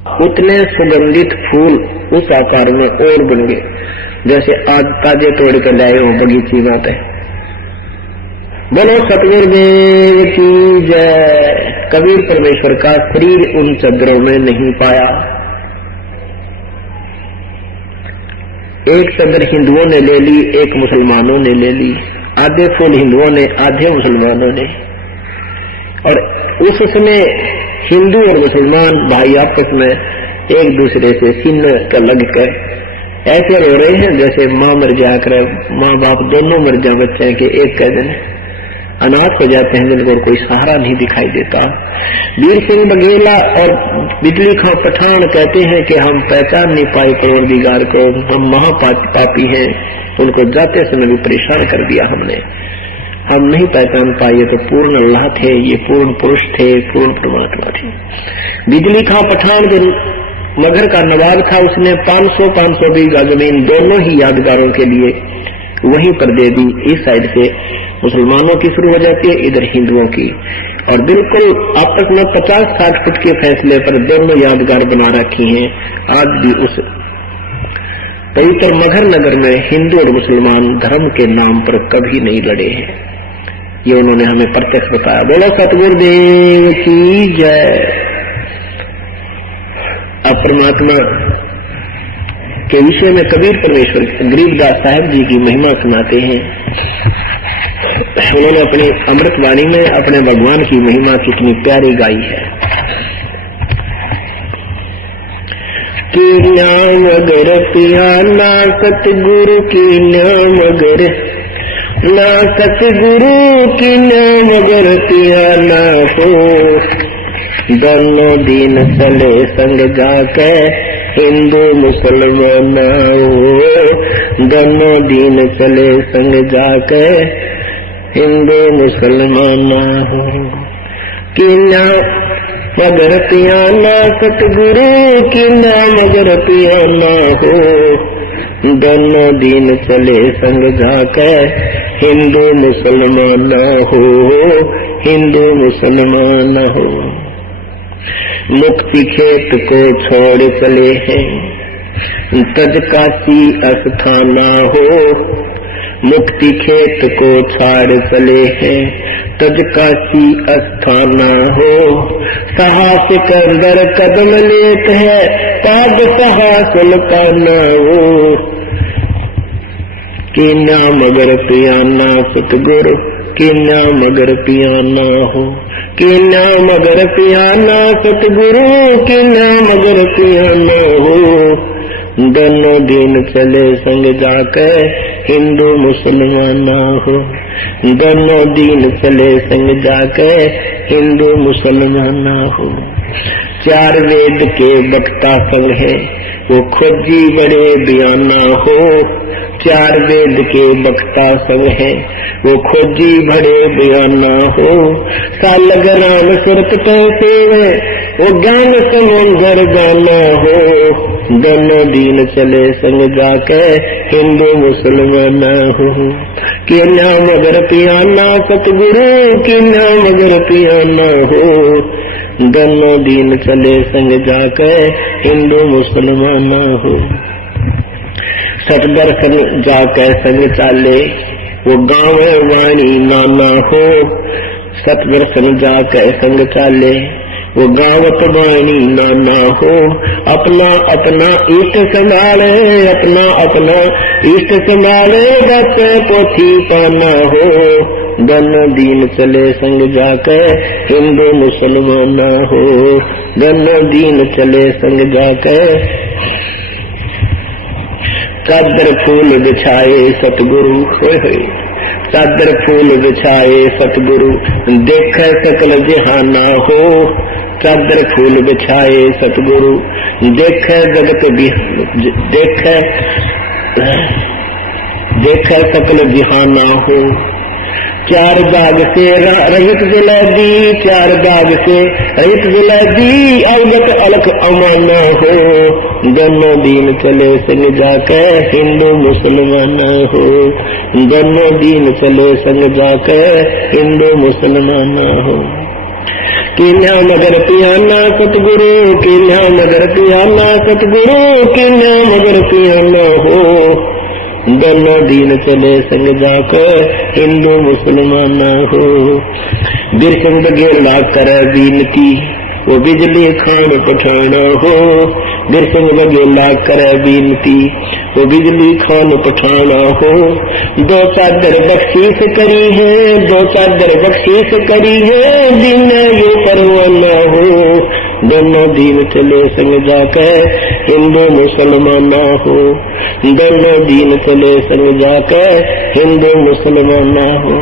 उतने सुगंधित फूल उस आकार में और बन गए जैसे आज ताजे तोड़ के लाए हो बगीची बात है। बोलो सतगुरुदेव की जय। कबीर परमेश्वर का शरीर उन चद्दरों में नहीं पाया। एक चद्दर हिंदुओं ने ले ली, एक मुसलमानों ने ले ली। आधे फूल हिंदुओं ने, आधे मुसलमानों ने। और उस समय हिंदू और मुसलमान भाई आपस में एक दूसरे से सीने का लग कर ऐसे रो रहे हैं जैसे माँ मर जाकर, माँ बाप दोनों मर जा बच्चे के एक कह दिन अनाथ हो जाते हैं जिनको कोई सहारा नहीं दिखाई देता। वीर सिंह बघेला और बिजली खां पठान कहते हैं कि हम पहचान नहीं पाए परवरदिगार को, हम महापापी हैं। उनको जाते समय भी परेशान कर दिया हमने, हम नहीं पहचान पाए तो पूर्ण अल्लाह थे, ये पूर्ण पुरुष थे, पूर्ण परमात्मा थे। बिजली खां पठान जो मगर का नवाब था, उसने 500 बीघा जमीन दोनों ही यादगारों के लिए वहीं पर दे दी। इस साइड से मुसलमानों की शुरू हो जाती है, इधर हिंदुओं की, और बिल्कुल आपस में 50-60 फुट के फैसले पर दोनों यादगार बना रखी हैं। आज भी उस पवित्र मगर नगर में हिंदू और मुसलमान धर्म के नाम पर कभी नहीं लड़े हैं। ये उन्होंने हमें प्रत्यक्ष बताया। बोलो सतगुरुदेव की जय। अब परमात्मा के विषय में कबीर परमेश्वर गरीबदास साहब जी की महिमा सुनाते हैं। उन्होंने अपनी अमृत वाणी में अपने भगवान की महिमा कितनी प्यारी गाई है। कि नाम अगर पियाना सतगुरु की नाम अगर ना सतगुरु की नाम अगर पियाना हो, दोनों दिन चले संग जाके हिंदू मुसलमान हो, दोनों दिन चले संग जाके हिंदू मुसलमान हो। कि नाम मगर पियाना सतगुरु की नाम मगर पियाना हो, दोनों दिन चले संग जाके हिंदू मुसलमान हो, हिंदू मुसलमान हो। मुक्ति खेत को छोड़ चले हैं तज काशी अस्थाना हो, मुक्ति खेत को छाड़ चले हैं तज काशी अस्थाना हो। साहस के अंदर कदम लेते हैं पाद सहासल पाना हो। कि नाम अगर पियाना सतगुरु कि नाम अगर पियाना हो, कि नाम अगर पियाना सतगुरु कि नाम अगर पियाना हो, दोनों दिन चले संग जाकर हिंदू मुसलमान हो, दोनों दिन चले संग जाकर हिंदू मुसलमान हो। चार वेद के वक्ता संग है वो खोजी बड़े बयाना हो, चार वेद के वक्ता संग है वो खोजी बड़े बयाना हो। सालग राम सुरत पैसे वो ज्ञान समुंदर गाना हो, दोनों दिन चले संग जाके हिंदू मुसलमान हो। कि नाम अगर पियाना सतगुरु कि नाम अगर पियाना हो, दोनों दिन चले संग जाके हिंदू मुसलमान हो। सतदर्शन जाके संग चाले वो गाँव वाणी नाना हो, सतदर्शन जाके संग चाले वो गावत वाणी नाना हो। अपना अपना इष्ट संभाले अपना अपना इष्ट संभाले बस पोथी पाना हो, दोनों दिन चले संग जाकर हिंदू मुसलमान हो, दोनों दिन चले संग जाकर। चादर फूल बिछाए सतगुरु होए, चादर फूल बिछाए सतगुरु देख सकल जहाना हो, चादर फूल बिछाए सतगुरु देख जगत देख सकल जहाना हो। चार बाग से रहित जलदी, चार बाग से रहित जलदी अवगत अलख अमाना हो, दोनों दिन चले संग जाकर हिंदू मुसलमान हो, दोनों दिन चले संग जाकर हिंदू मुसलमान हो। कीन्या मगर पियाना सतगुरु, कीन्या मगर पियाना सतगुरु, कीन्या मगर पियाना हो। दोनों दीन चले संग जाकर हिंदू मुसलमान हो। बिरसंग बघेला कर बीनती, वो बिजली खान पठान हो। बिरसंग बघेला कर बीनती, वो बिजली खान पठान हो। दो चादर बख्शीश करी है, दो चादर बख्शीश करी है, दिन यो परवाना हो। दोनों दीन चले संग जाकर हिंदू मुसलमान हो। दोनों दीन चले संग जाकर हिंदू मुसलमान हो।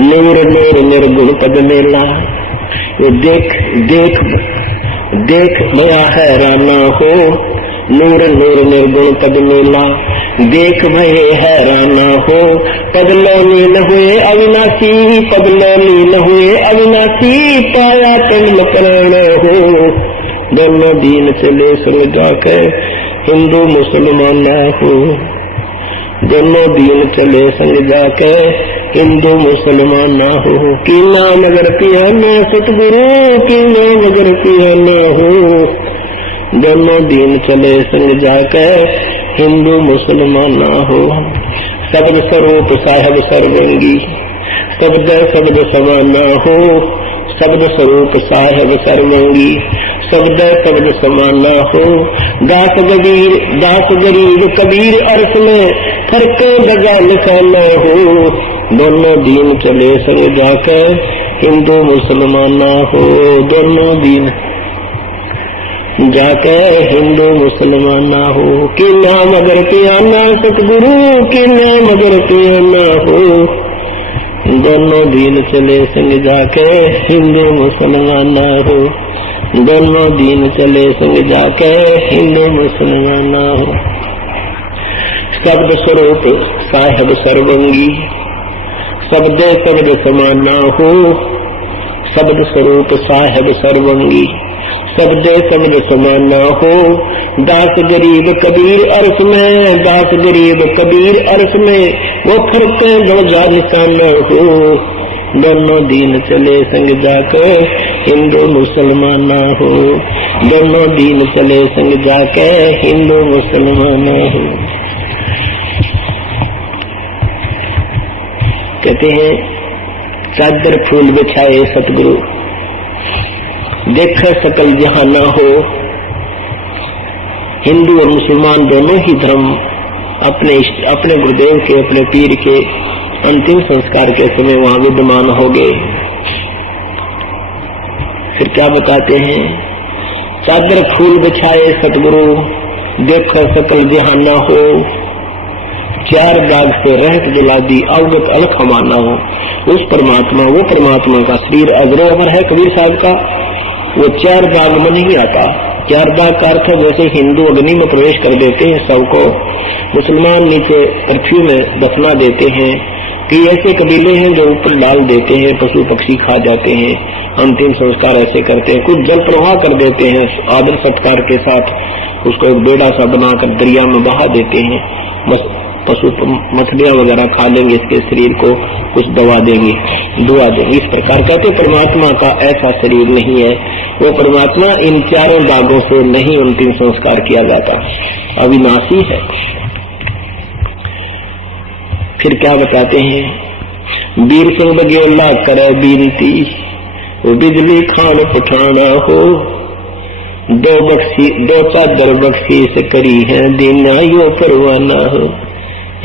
नूर नूर निर्गुण पद मेला, वो देख देख देख भया हैराना हो। नूर नूर निर्गुण पद मेला, देख भये हैराना हो। पदलो लीन हुए अविनाशी, पदलो लीन हुए अविनाशी, पाया पिंड प्राण हो। दोनों दीन चले संग जाकर हिंदू मुसलमान हो। दोनों दीन चले संग जाकर हिंदू मुसलमान हो। कीना मगर पियाना सतगुरु, कीना मगर पियाना हो। दोनों दीन चले संग जाकर हिंदू मुसलमान हो। शब्द स्वरूप साहेब सर्वंगी, शब्द शब्द समाना हो। शब्द स्वरूप साहेब सर्वंगी, शब्द शब्द समाना हो। दास गरीब कबीर अर्थ में फर्क दगा निशाना हो। दोनों दीन चले संग जाकर हिंदू मुसलमान हो। दोनों दीन जाकर हिंदू मुसलमान हो। कि नाम अगर पियाना सतगुरु, कि नाम अगर पियाना हो। दोनों दीन चले संग जाके हिंदू मुसलमान हो। दोनों दीन चले संग जाके हिंदू मुसलमान हो। शब्द स्वरूप साहेब सर्वंगी, शब्द शब्द समाना हो। शब्द स्वरूप साहेब सर्वंगी, शब्द शब्द समाना हो। दास गरीब कबीर अर्थ में, दास गरीब कबीर अर्थ में, वो फर्क दो जा निशाना हो। दोनों दीन चले संग जाकर हिंदू मुसलमान हो। दोनों दीन चले संग जाके हिंदू मुसलमान हो। कहते हैं चादर फूल बिछाए सतगुरु, देख सकल जहाना हो। हिंदू और मुसलमान दोनों ही धर्म अपने गुरुदेव के, अपने पीर के अंतिम संस्कार के समय वहां विद्यमान हो गए। फिर क्या बताते हैं, चादर फूल बिछाए सतगुरु, देखो सकल जहाना हो। चार दाग से रहत जला दी, अवगत अलख माना हो। उस परमात्मा, वो परमात्मा का शरीर अजरो अमर है कबीर साहब का, वो चार दाग में नहीं आता। चार दाग का अर्थ जैसे हिंदू अग्नि में प्रवेश कर देते हैं सबको, मुसलमान नीचे पृथ्वी में दफना देते हैं। कि ऐसे कबीले हैं जो ऊपर डाल देते हैं, पशु पक्षी खा जाते हैं, अंतिम संस्कार ऐसे करते हैं। कुछ जल प्रवाह कर देते हैं आदर सत्कार के साथ, उसको एक बेड़ा सा बनाकर दरिया में बहा देते हैं। पशु मछलियां वगैरह खा लेंगे, इसके शरीर को कुछ दवा देंगे, दुआ देंगे। इस प्रकार कहते परमात्मा का ऐसा शरीर नहीं है। वो परमात्मा इन चारों दागों से नहीं अंतिम संस्कार किया जाता, अविनाशी है। फिर क्या बताते हैं, बीर सिंह बघेला करे बीनती, वो बिजली खान पठाना हो। दो चादर बख्शीश करी है, दिन आयो परवाना हो।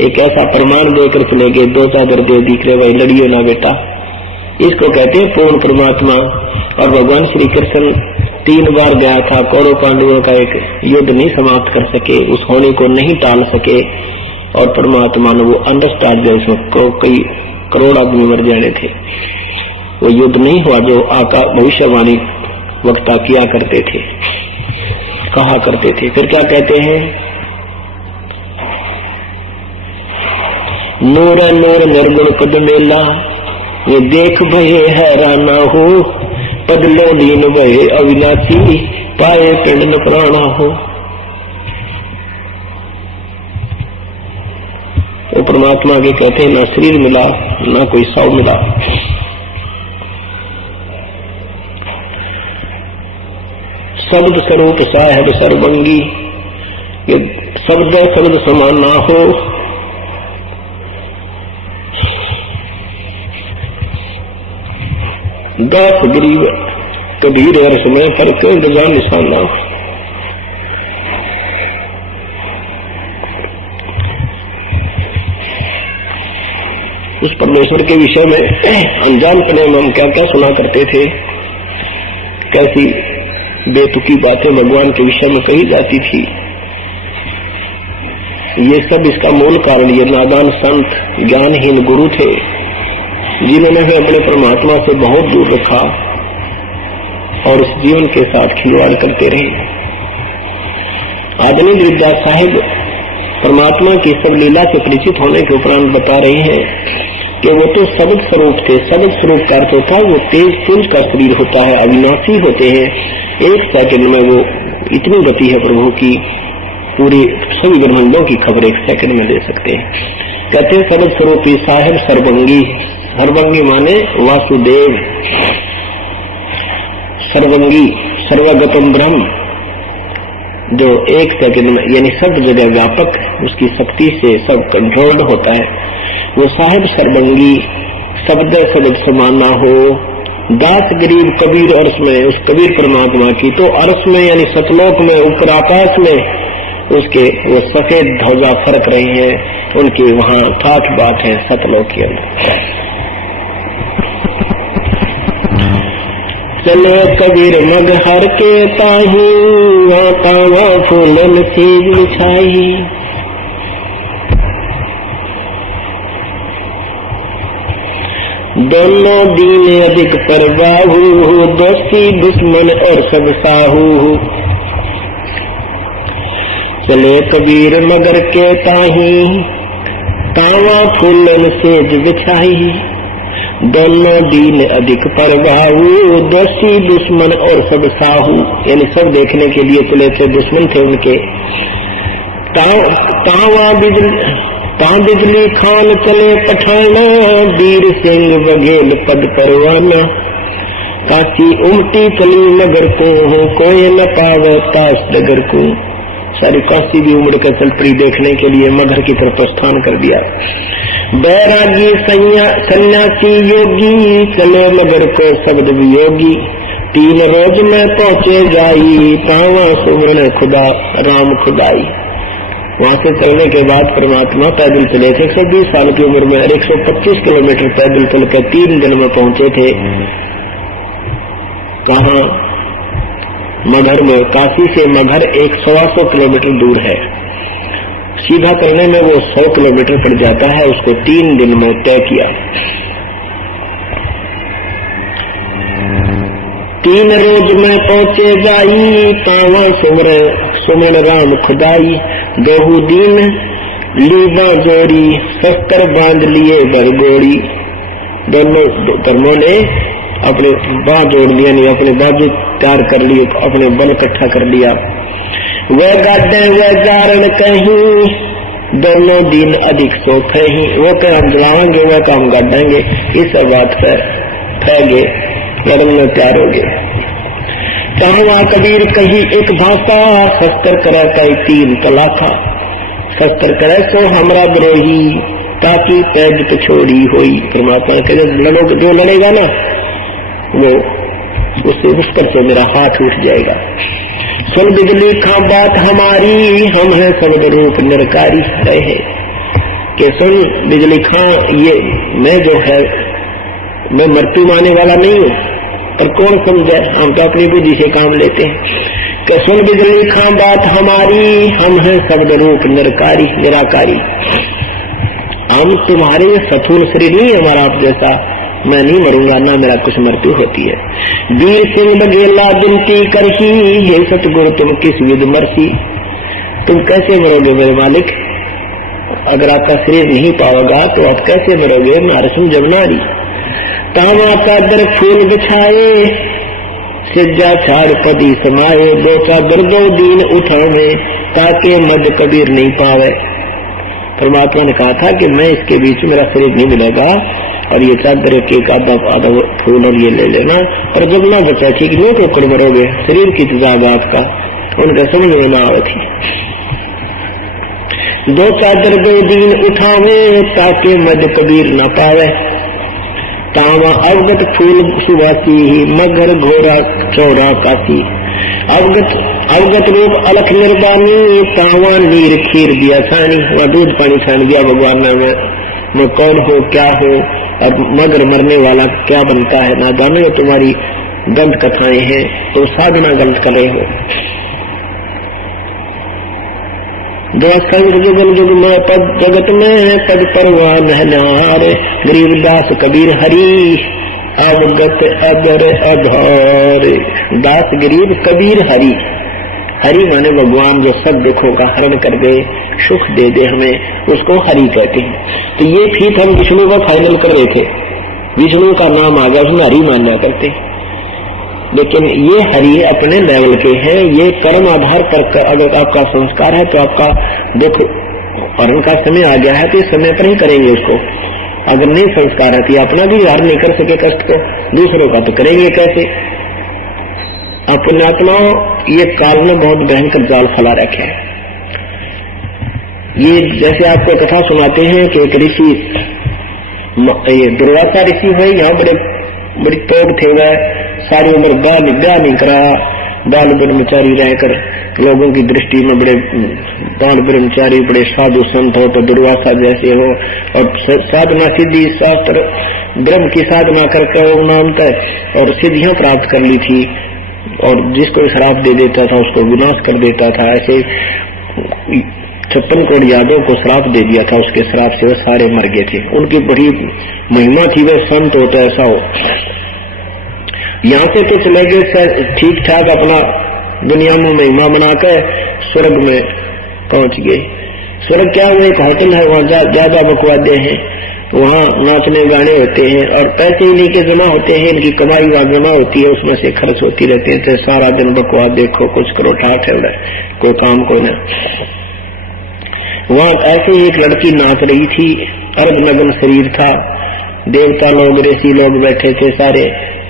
एक ऐसा प्रमाण देकर चले गए, दो चादर दे दिख रहे भाई, लड़ियो ना बेटा। इसको कहते हैं पूर्ण परमात्मा। और भगवान श्री कृष्ण 3 बार गया था, कौरव पांडवों का एक युद्ध नहीं समाप्त कर सके, उस होने को नहीं टाल सके, और परमात्मा ने वो अंडरस्टैंड जैसे को कई करोड़ आदमी मर जाने थे, वो युद्ध नहीं हुआ जो आका भविष्यवाणी वक्ता किया करते थे, कहा करते थे। फिर क्या कहते हैं, नूर नूर निर्गुण पद मेला, ये देख भये हैराना हो। पदलो दीन भये अविनाशी, पाए पिंड न प्राणा हो। तो परमात्मा के कहते हैं ना शरीर मिला, ना कोई सौ मिला। शब्द स्वरूप साहेब सर्वंगी, ये शब्द शब्द समान ना हो। दास गरीब कबीर अर्श में फर्क रजा निशाना। उस परमेश्वर के विषय में अनजानपने में हम क्या क्या सुना करते थे, कैसी बेतुकी बातें भगवान के विषय में कही जाती थी। ये सब इसका मूल कारण ये नादान संत ज्ञानहीन गुरु थे, जिन्होंने हमें अपने परमात्मा से बहुत दूर रखा और इस जीवन के साथ खिलवाड़ करते रहे। आदरणीय गिरिजा साहिब परमात्मा की सब लीला से परिचित होने के उपरांत बता रहे हैं कि वो तो शब्द स्वरूप थे। शब्द स्वरूप का अर्थ होता है वो तेज पुंज का शरीर होता है, अविनाशी होते हैं। एक सेकंड में वो इतनी गति है प्रभु की, पूरी सभी ब्रह्मांडों की खबर एक सेकंड में ले सकते हैं। कहते हैं शब्द स्वरूपी साहेब सर्वंगी। सर्वंगी माने वासुदेव, सर्वंगी सर्वगतम ब्रह्म, जो एक सेकंड में यानी सब जगह व्यापक, उसकी शक्ति से सब कंट्रोल्ड होता है। वो साहिब सर्वंगी, शब्द शब्द समाना हो। दास गरीब कबीर अर्श में, उस कबीर परमात्मा की तो अर्श में यानी सतलोक में, ऊपर आकाश में उसके वो सफेद ध्वजा फरक रही है, उनकी वहां ठाठ बाट है सतलोक के अंदर। चले कबीर मगहर के ताही, तावा फूलन सेज बिछाई। दोनों दीन अधिक परवाहू, दोषी दुश्मन और सब साहू। चले कबीर मगर के ताही, तावा फूलन सेज बिछाई। दोनों दीन अधिक परवाहू, दोषी दुश्मन और सब साहू, यानी सब देखने के लिए चले थे, दुश्मन थे उनके। बिजली खान चले पठाना, वीर सिंह बघेल पद परवाना। काशी उमटी चली नगर को, कोई न पावे ताश डगर को। सारी काशी भी उमड़ कर चल पड़ी देखने के लिए, मगर की तरफ प्रस्थान कर दिया। बैरागी सन्यासी योगी, चले मगर को शब्द वियोगी। 3 रोज में पहुंचे जाई, तावा सुमरण खुदा राम खुदाई। वहां से चलने के बाद परमात्मा पैदल चले थे 120 साल की उम्र में, 125 किलोमीटर पैदल चल कर 3 दिन में पहुंचे थे। कहाँ? मगहर में। काशी से मगहर 100 किलोमीटर दूर है। सीधा करने में वो 100 किलोमीटर पड़ जाता है, उसको 3 दिन में तय किया। 3 रोज में पहुंचे जाई, पावा सुमन राम खुदाई। 2 दिन लीबा जोड़ी, शस्त्र बांध लिए बरगोड़ी। दोनों धर्मों ने अपने बाह जोड़ लिया, नहीं अपने बाजू तैयार कर लिए, अपने बल इकट्ठा कर लिया। वह गाड़े वह जारण कहीं, दोनों दिन अधिक सोख ही। वो काम जलाएंगे, वह काम गाड़ेंगे, इस बात पर फैगे लड़ने में तैयार हो गए। चाहवा कबीर कही एक भाषा, शस्त्र करे कई 3 तलाखा। शस्त्र करे सो हमरा द्रोही, ताकि पैज पिछोड़ी होई। परमात्मा कहे लड़ोगे, जो लड़ेगा ना वो उससे उस पर से मेरा हाथ उठ जाएगा। सुन बिजली खा बात हमारी, हम है शब्द रूप निरकारी रहे। कि सुन बिजली खां, ये मैं जो है मैं मृत्यु माने वाला नहीं हूँ, पर कौन समझे, हम तो अपनी बुद्धि से काम लेते हैं। कि सुन बिजली खां बात हमारी, हम हैं शब्द रूप निराकारी। हम तुम्हारे सथून शरीर नहीं हमारा आप जैसा, मैं नहीं मरूंगा, ना मेरा कुछ मृत्यु होती है। वीर सिंह बघेला विनती करही, हे सतगुरु तुम किस विध मरसी। तुम कैसे मरोगे मेरे मालिक, अगर आपका शरीर नहीं पाओगा तो आप कैसे मरोगे। नारसिंह जमुनारी तावा चादर फूल बिछाए, सिज्जा छाड़ पदी समाये। 2 चादर 2 दिन उठावे, ताके मद कबीर नहीं पावे। परमात्मा ने कहा था कि मैं इसके बीच मेरा शरीर नहीं मिलेगा, और ये चादर के आधा आधा फूल और ये ले लेना, और जब ना बचा ठीक नो तो कड़ मरोगे, शरीर की तेजाब आपका उनके समझ में ना आवे थी। दो चादर दो दीन उठावे ताकि मद कबीर न पावे, तावा अवगत फूल सुवासी मगर घोरा चौड़ा कासी, अवगत रूप अलख निर्बानी तावा नीर खीर दिया छानी, वह दूध पानी छान दिया भगवान ने, मैं कौन हो क्या हो, अब मगर मरने वाला क्या बनता है, ना जानो तुम्हारी गलत कथाएं हैं, तो साधना गलत कर रहे हो। दो संग जुगल जुग में पद जगत में पद परवान है नारे, गरीबदास कबीर हरी अवगत अगर अधार, दास गरीब कबीर हरी, हरि माने भगवान जो सब दुखों का हरण कर दे, सुख दे दे हमें, उसको हरि कहते हैं। तो ये फीट हम विष्णु का फाइनल कर रहे थे, विष्णु का नाम आ गया उसमें हरि मानना करते, लेकिन ये हरि अपने लेवल के हैं। ये कर्म आधार पर अगर आपका संस्कार है तो आपका दुख हरण का समय आ गया है तो इस समय पर ही करेंगे उसको, अगर नहीं संस्कार है तो अपना भी हरण नहीं कर सके कष्ट को, दूसरों का तो करेंगे कैसे। पुण्यात्माओं, ये काल में बहुत भयंकर जाल फैला रखे हैं। ये जैसे आपको कथा सुनाते हैं कि एक ऋषि, ये दुर्वासा ऋषि है, यहाँ बड़ी तोड़ थे, वह सारी उम्र ब्याह नहीं करा, बाल ब्रह्मचारी रहकर लोगों की दृष्टि में बड़े बाल ब्रह्मचारी बड़े साधु संत हो, तो दुर्वासा जैसे हो, और साधना सिद्धि शास्त्र ब्रह्म की साधना करके नाम तय और सिद्धियां प्राप्त कर ली थी, और जिसको श्राप दे देता था उसको विनाश कर देता था। ऐसे 56 करोड़ यादव को श्राप दे दिया था, उसके श्राप से वो सारे मर गए थे। उनकी बड़ी महिमा थी, वे संत होता ऐसा हो। यहाँ से तो चले गए ठीक ठाक अपना दुनिया में महिमा बनाकर स्वर्ग में पहुंच गए। स्वर्ग क्या हुआ, एक होटल है, वहाँ ज्यादा बकवादे हैं, वहाँ नाचने गाने होते हैं और पैसे इन्हीं के जमा होते हैं, इनकी कमाई वहाँ जमा होती है, उसमें से खर्च होती रहती है। सारा दिन बकवाद देखो, कुछ करो ठाठ है, कोई काम कोई ना। वहाँ ऐसे ही एक लड़की नाच रही थी, अर्धनग्न शरीर था, देवता लोग ऋषि लोग बैठे थे, सारे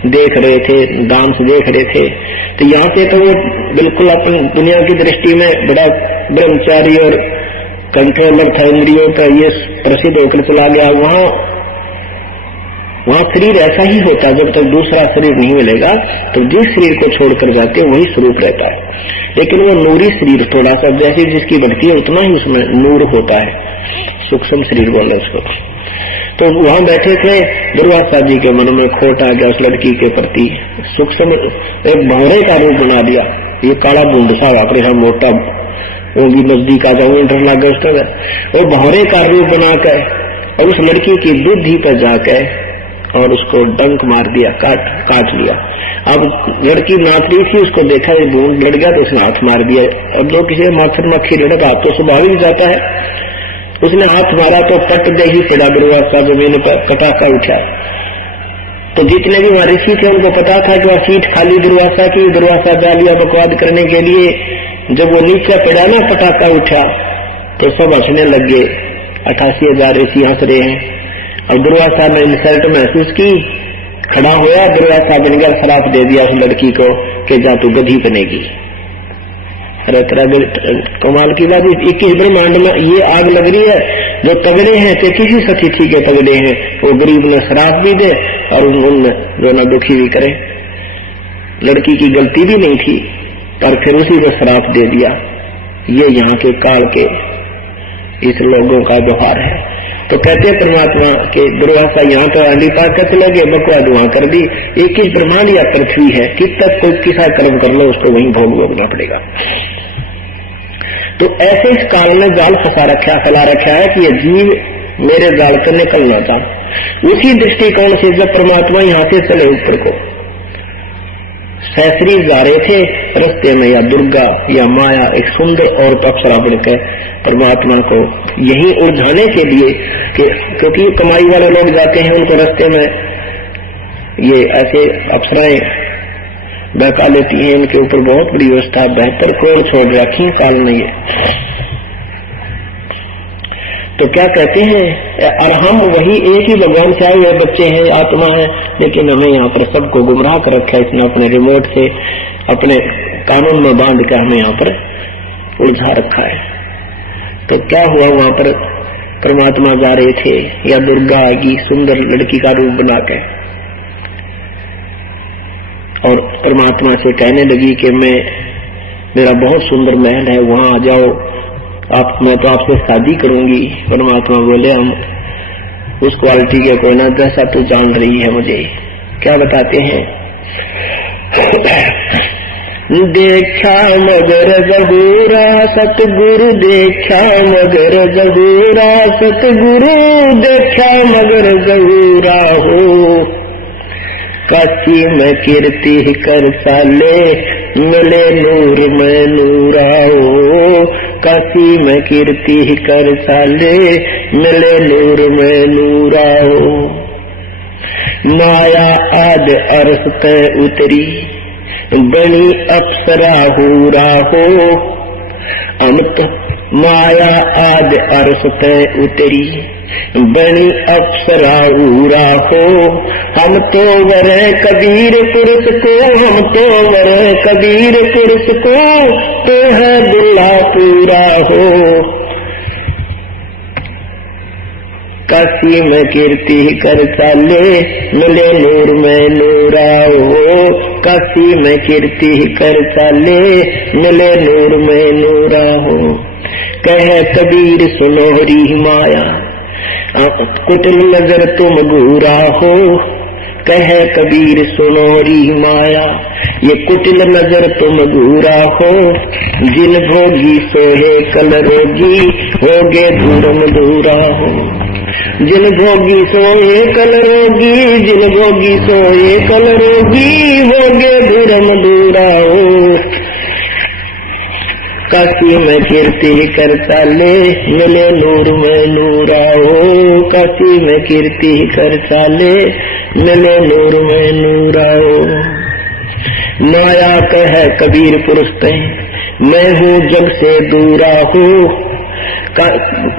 देख रहे थे, डांस देख रहे थे। तो यहाँ से तो वो बिल्कुल अपनी दुनिया की दृष्टि में बड़ा ब्रह्मचारी और कंट्रोलर था इंद्रियों का, ये प्रसिद्ध होकर चला गया। वहाँ शरीर ऐसा ही होता, जब तक दूसरा शरीर नहीं मिलेगा तो जिस शरीर को छोड़कर जाते हैं वही स्वरूप रहता है। लेकिन वो नूरी शरीर थोड़ा सा जैसे जिसकी बढ़ती है उतना ही उसमें नूर होता है, सूक्ष्म शरीर बोले उसको। तो वहां बैठे थे, दुर्वासा जी के मन में खोट आ गया उस लड़की के प्रति, सूक्ष्म एक भंवरे का रूप बना दिया। ये काला बूंदसा वापरे हम मोटा, वो भी नजदीक आ जाऊंगे डर लगा उस तरह, वो भंवरे का रूप बनाकर और उस लड़की की बुद्धि पर जाकर और उसको डंक मार दिया, काट लिया। अब लड़की नाच रही थी, उसको देखा ये बूंद लड़ गया तो उसने हाथ मार दिया। और जो किसी माथर मक्खी लड़का हाथ तो स्वाभाविक जाता है, उसने हाथ मारा तो पट दे ही सिरा दुर्वासा जमीन पर पटाखा उठा। तो जितने भी वहां ऋषि थे उनको पता था कि वह सीट खाली दुर्वासा की, दुर्वासा डालिया बकवाद करने के लिए। जब वो नीचे पड़ा ना, पटाखा उठा तो सब हंसने लग गए। 88,000 ऋषि हंस रहे हैं और दुर्वासा ने इंसल्ट महसूस की, खड़ा होया, दुर्वासा बन गया, श्राप दे दिया उस लड़की को कि जा तू गधी बनेगी। अरे कमाल की बात, 21 ब्रह्मांड में ये आग लग रही है। जो तगड़े हैं ते किसी सतिथि के तगड़े हैं, वो गरीब ने श्राप भी दे और उनमें जो ना दुखी भी करे। लड़की की गलती भी नहीं थी पर फिर उसी को श्राप दे दिया। ये यहाँ के काल के इस लोगों का व्यवहार है। तो कहते हैं परमात्मा के दुर्वासा यहाँ तो आंधी पाक कर चले गए, बकवाद वहां कर दी। 21 ब्रह्मांड या पृथ्वी है, किस तक कोई किसा कर्म कर लो उसको वहीं भोग भोगना पड़ेगा। तो ऐसे इस काल में जाल फैला रखा है कि ये जीव मेरे जाल से निकलना था। उसी दृष्टिकोण से जब परमात्मा यहाँ से चले ऊपर को, सहस्री जा रहे थे रस्ते में, या दुर्गा या माया एक सुंदर और अप्सरा बनकर परमात्मा को यही उलझाने के लिए कि क्योंकि कमाई वाले लोग जाते हैं, उनको रास्ते में ये ऐसे अप्सराएं बहका लेती हैं, इनके ऊपर बहुत बड़ी व्यवस्था, बेहतर कोड़ छोड़ रखी काल में। ये तो क्या कहते हैं, और हम वही एक ही भगवान से आए हुए बच्चे हैं, आत्मा है, लेकिन हमें यहाँ पर सबको गुमराह कर रखा है इसने, अपने रिमोट से अपने कानून में बांध कर हमें यहाँ पर उलझा रखा है। तो क्या हुआ, वहां पर परमात्मा जा रहे थे, या दुर्गा आएगी सुंदर लड़की का रूप बना के, और परमात्मा से कहने लगी कि मेरा बहुत सुंदर महल है, वहां आ जाओ आप, मैं तो आपसे शादी करूंगी। परमात्मा बोले हम उस क्वालिटी के कोई ना, जैसा तू जान रही है मुझे। क्या बताते हैं, देखा मगर जहूरा सतगुरु, देखा मगर जहूरा सतगुरु, देखा मगर जहूरा हो। काशी में कीर्ति कर साले, मिले नूर में नूरा हो। काशी में कीर्ति कर साले, मिले नूर में नूरा हो। माया आद अर्श पे उतरी, बनी अप्सरा हूरा हो। अमत माया आद अर्श पे उतरी, बनी अप्सरा हूरा हो। हम तो वरे कबीर पुरुष को, हम तो वरे कबीर पुरुष को, तो है दुल्हा पूरा हो। काशी में कीर्ति कर चाले, मिले नूर में नूरा हो। काशी में कीर्ति कर चाले, मिले नूर में नूरा हो। कहे कबीर सुनोहरी माया, कुटिल नजर तुम घूरा हो। कहे कबीर सुनोहरी माया, ये कुटिल नजर तुम घूरा हो। जिन भोगी सोहे कल रोगी, होगे दूरम दूरा हो। जिन भोगी सोए कल रोगी, जिन भोगी सोए कल रोगी, होगे दूरम दूरा हो। काशी में कीर्ति कर चाले, मिले नूर में नूरा हो। काशी में कीर्ति कर चाले, मिले नूर में नूरा हो। माया कहे कबीर पुरुष पे, मैं हूँ जग से दूरा हूँ।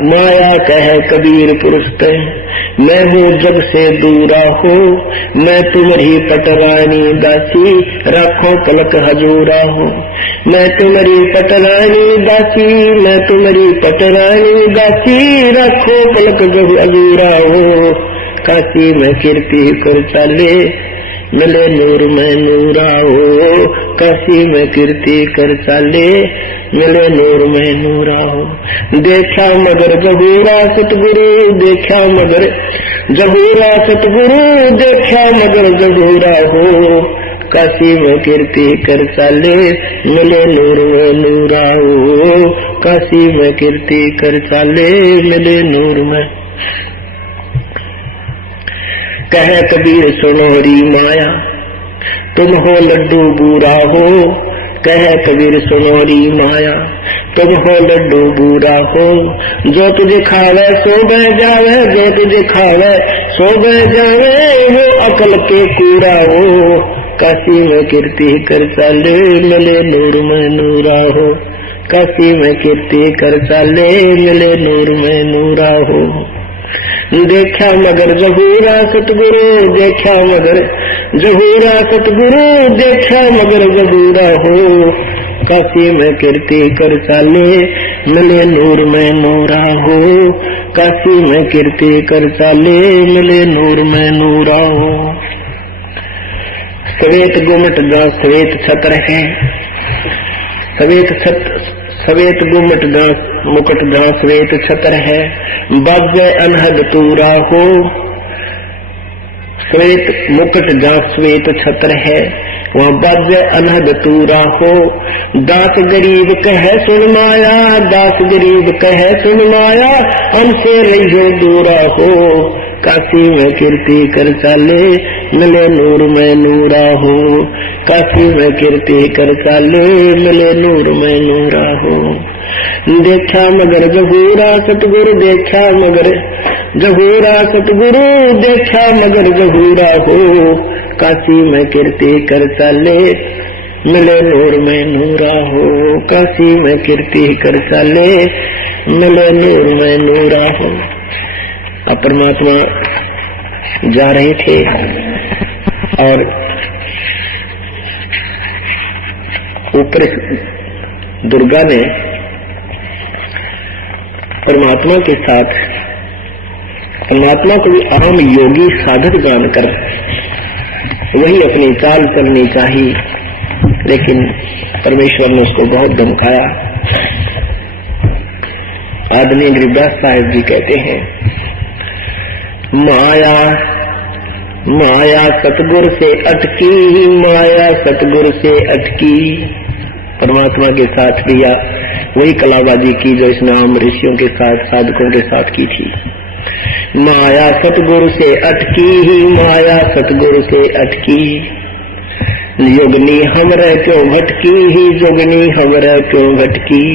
माया कहे कबीर पुरुष पे, मैं हूँ जग से दूरा हूँ। मैं तुम्हारी पटरानी दासी, राखो पलक हजूरा हूँ। मैं तुम्हारी पटरानी दासी, मैं तुम्हारी पटरानी दासी, राखो पलक हजूरा हूँ। काशी में कीर्ति कर चाले, मिले नूर में नूरा हो। काशी में कीर्ति कर चाले, मिले नूर में नूरा हो। देखा मगर जहूरा सतगुरु, देखा मगर जहूरा सतगुरु, देखा मगर जहूरा हो। काशी में कीर्ति कर चाले, मिले नूर में नूरा हो। काशी में कीर्ति कर चाले, मिले नूर में। कहे कबीर सुनोहरी माया, तुम हो लड्डू बूरा हो। कहे कबीर सुनोहरी माया, तुम हो लड्डू बूरा हो। जो तुझे खावे सो बह जावे, जो तुझे खावे सो बह जावे, वो अकल के कूड़ा हो। काशी में कीर्ति कर चाले, मिले नूर में नूरा हो। काशी में कीर्ति कर चाले, मिले नूर में नूरा हो। देखा मगर जहूरा सतगुरु, देखा मगर जहूरा सतगुरु, देखा मगर जहूरा हो। काशी में कीर्ति कर चाले, मिले नूर में नूरा हो। काशी में कीर्ति कर चाले, मिले नूर में नूरा हो। श्वेत गुमट दा श्वेत छत्र है, श्वेत गुमट दा मुकुट दा श्वेत छत्र है। बाजे अनहद तूरा हो। श्वेत मुकुट दा श्वेत छत्र है, वहाँ बाजे अनहद तूरा हो। दास गरीब कहे सुन माया, दास गरीब कहे सुन माया, हमसे रहियो दूरा हो। काशी में कीर्ति कर चाले, मिले नूर में नूरा हो। काशी में कीर्ति कर चाले, मिले नूर में नूरा हो। देखा मगर जहूरा सतगुरु, देखा मगर जहूरा सतगुरु, देखा मगर जहूरा हो। काशी में कीर्ति कर चाले, मिले नूर में नूरा हो। काशी में कीर्ति कर चाले, मिले नूर में नूरा हो। अब परमात्मा जा रहे थे और ऊपर दुर्गा ने परमात्मा के साथ, परमात्मा को भी आम योगी साधक जानकर वही अपनी चाल चलनी चाहिए, लेकिन परमेश्वर ने उसको बहुत धमकाया। आदरणीय गरीबदास साहिब जी कहते हैं, माया माया सतगुरु से अटकी, माया सतगुरु से अटकी। परमात्मा के साथ भी वही कलाबाजी की जो इसने आम ऋषियों के साथ, साधकों के साथ की थी। माया सतगुरु से अटकी, माया सतगुरु से अटकी। योगनी हमरे क्यों भटकी, जोगनी हमरे क्यों भटकी।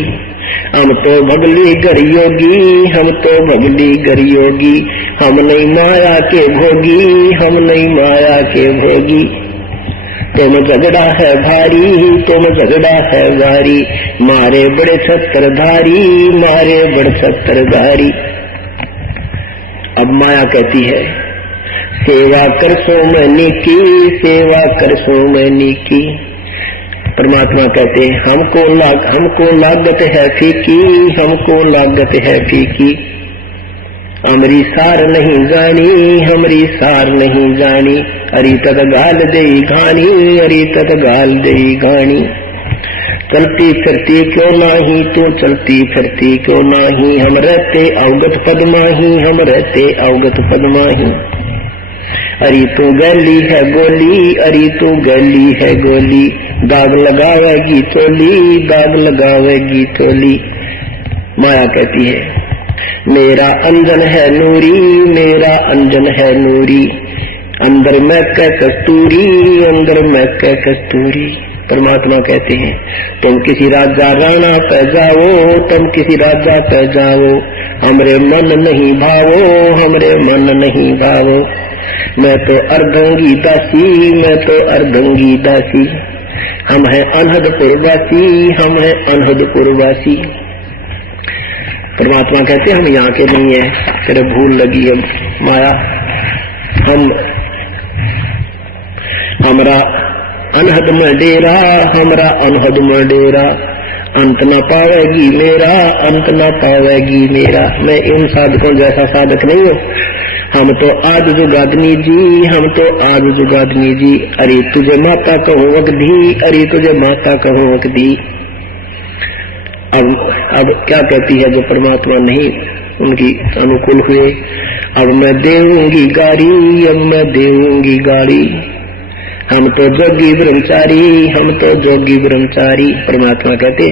हम तो भगली गर योगी, हम तो भगली गर योगी। हम नहीं माया के भोगी, हम नहीं माया के भोगी। तुम झगड़ा है भारी, तुम झगड़ा है भारी। मारे बड़े छत्रधारी, मारे बड़े छत्रधारी। अब माया कहती है, सेवा कर सो मैंने की, सेवा कर सो मैंने की। परमात्मा कहते हैं, हमको लागत है फीकी, हमको लागत है फीकी। हमरी सार नहीं जानी, हमरी सार नहीं जानी। अरी तक गाल दे घानी, अरी तक गाल दे घानी। चलती फिरती क्यों नाही, तू चलती फिरती क्यों नाही। हम रहते अवगत पद माही, हम रहते अवगत पद माही। अरी तू गैली है गोली, अरी तू गैली है गोली। दाग लगावेगी चोली, दाग लगावेगी चोली। माया कहती है, मेरा अंजन है नूरी, मेरा अंजन है नूरी। अंदर मैं कह कस्तूरी, अंदर मैं कह कस्तूरी। परमात्मा कहते हैं, तुम किसी राजा राणा पे जाओ, तुम किसी राजा पे जाओ। हमरे मन नहीं भावो, हमरे मन नहीं भावो। मैं तो अर्धंगी दासी, मैं तो अर्धंगी दासी। हम है अनहदपुरवासी, हम है अनहदपुरवासी। परमात्मा कहते हम यहाँ के नहीं है, तेरे भूल लगी है माया। हमरा अनहद में डेरा, हमरा अनहद में डेरा। अंत न पावेगी मेरा, अंत न पावेगी मेरा। मैं इन साधकों जैसा साधक नहीं हूँ। हम तो आज जुगादनी जी, हम तो आज जुगादनी जी। अरे तुझे माता कहूँ वक्दी, अरे तुझे माता कहूँ वक्दी। अब क्या कहती है जो परमात्मा नहीं उनकी अनुकूल हुए। अब मैं देऊंगी गाड़ी, अब मैं देऊंगी गाड़ी। हम तो जोगी ब्रह्मचारी, हम तो जोगी ब्रह्मचारी। परमात्मा कहते,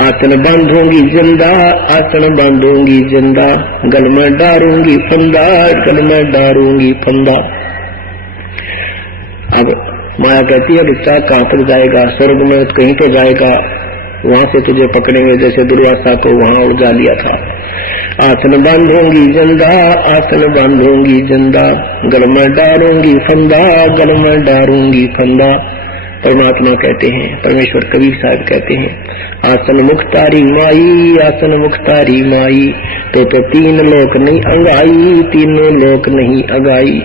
आसन बांधूंगी जिंदा, आसन बांधूंगी जिंदा। गल में डारूंगी फंदा, गल में डारूंगी फंदा। अब माया कहती है, बच्चा कहाँ तक जाएगा? स्वर्ग में कहीं तो जाएगा, वहां से तुझे पकड़ेंगे जैसे दुर्वासा को वहां उड़ा लिया था। आसन बांधूंगी जिंदा, आसन बांधूंगी जिंदा। गल में डारूंगी फंदा, गल में डारूंगी फंदा। परमात्मा कहते हैं, परमेश्वर कबीर साहब कहते हैं, आसन मुख्तारी माई, आसन मुख्तारी माई। तो तीन लोक नहीं अंगाई, तीनों लोक नहीं अगाई।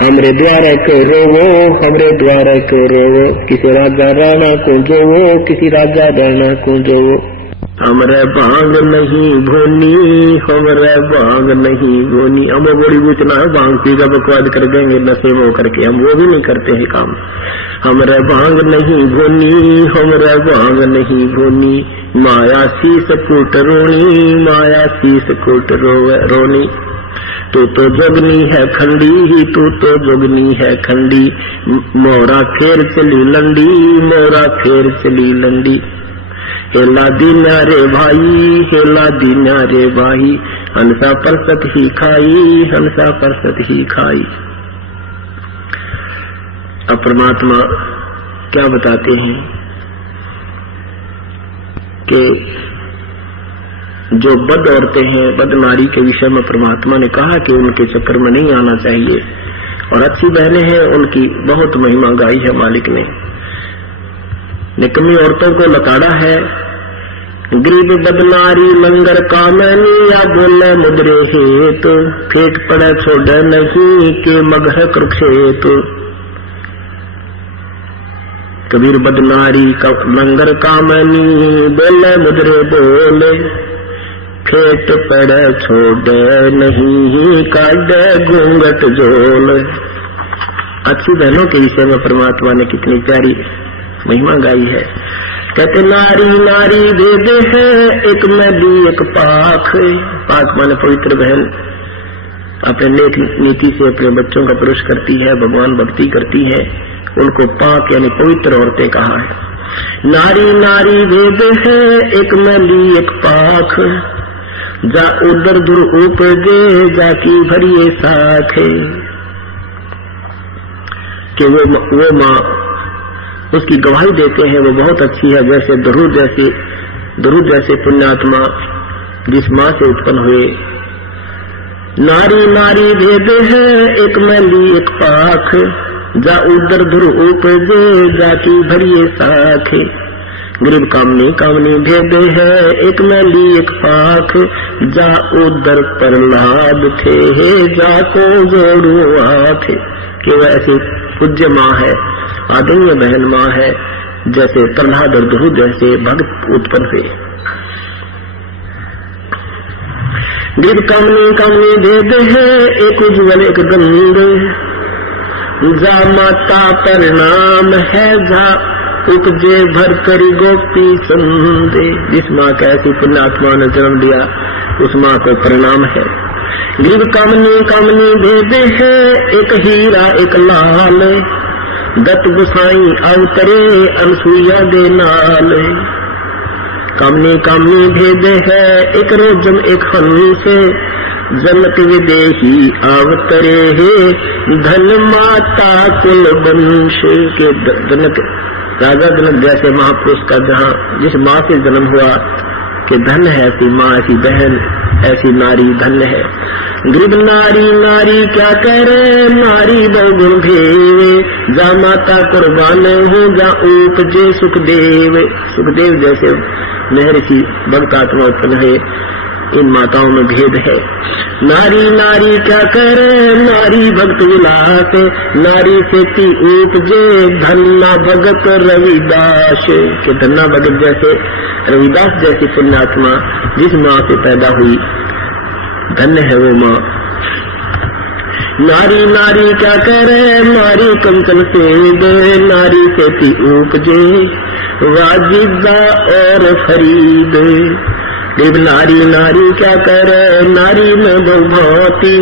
हमरे द्वारे को रोवो, हमरे द्वारे को रोवो। किसी राजा राणा को जोवो, किसी राजा राणा को जोवो। हमरे भांग नहीं भोनी, हमरे भांग नहीं भोनी। हमें बड़ी बुचना है, भांग पीगा बकवाद कर देंगे नशे में करके, हम वो भी नहीं करते हैं काम। हमरे भांग नहीं भोनी, हमरे भांग नहीं भोनी। माया शीस कूट रोनी, माया शीस कूट रोनी। तू तो जोगनी है खंडी, तू तो जोगनी है खंडी। मोरा खेर चली लंडी, मोरा खेर चली लंडी। हेला दीना रे भाई, हेला दीना रे भाई। हंसा परसत ही खाई, हंसा परसत ही खाई। अब परमात्मा क्या बताते हैं कि जो बद औरतें हैं, बद नारी के विषय में परमात्मा ने कहा कि उनके चक्कर में नहीं आना चाहिए। और अच्छी बहनें हैं, उनकी बहुत महिमा गाई है मालिक ने। निकम्मी औरतों को लताड़ा है। गरीब बदनारी लंगर कामनी या बोले मुद्रे हेत, फेट पड़े छोड़ नहीं के मगह कुरुक्षेत। कबीर बदनारी लंगर कामनी बोले मुद्रे बोले, फेट पड़े छोड़ नहीं काटे घूंघट झोल। अच्छी बहनों के विषय में परमात्मा ने कितनी प्यारी महिमा गाई है। कहते नारी नारी भेद है, एक नदी एक पाख। पाख माने पवित्र बहन, अपने नेक नीति से अपने बच्चों का पुरुष करती है, भगवान भक्ति करती है, उनको पाक यानी पवित्र औरतें कहा है। नारी नारी भेद है, एक नदी एक पाख। जा उदर दुर उपजे जाकी भरिए साखे। कि वो माँ उसकी गवाही देते हैं, वो बहुत अच्छी है। जैसे दुरूद जैसे पुण्यात्मा जिस माँ से उत्पन्न हुए। नारी नारी भेद है, एक मैली एक पाख। जा उदर धुर उपजे जाकी भरिए साखे। गरीब कामनी कामनी भेद है, एक मैली एक पाख। जा उदर प्रहलाद थे, जाको जोड़ू आखे। कि वह ऐसी पूज्य माँ है, आदरणीय बहन माँ है, जैसे प्रहलाद और ध्रुव जैसे भक्त उत्पन्न हुए। गरीब कामनी कामनी भेद है, एक उज्ज्वल एक गंध। जा माता परिणाम है, जा उपजे भर करी गोपी संदे। जिस माँ का ऐसी पुण्यात्मा ने जन्म लिया, उस माँ को प्रणाम है। गरीब कामनी कामनी भेद है, एक हीरा एक लाल। दत्त गुसाई अवतरे अनसुईया दे नाल। कामनी कामनी भेद है, एक रोजम एक हंस। जनक विदेही अवतरे है, धन माता कुल वंश। के जनक राजा जनक जैसे महापुरुष का जहाँ जिस माँ से जन्म हुआ कि धन है ऐसी माँ, ऐसी बहन, ऐसी नारी धन्य है। गरीब नारी नारी क्या करे, नारी बहुगुण भेवे। जा माता कुर्बान हो, जा उपजे सुखदेव। सुखदेव जैसे महर्षि भक्त आत्मा उत्पन्न है, इन माताओं में भेद है। नारी नारी क्या करे, नारी भक्त विलास। नारी से ती उपजे धन्ना भगत रविदास। के धन्ना भगत जैसे रविदास जैसी पुण्यात्मा जिस माँ से पैदा हुई, धन्य है वो माँ। नारी नारी क्या करे, नारी कंचन सेब। नारी से ती उपजे वाजिदा और खरीद। देव नारी नारी क्या करे, नारी में बहुभांति।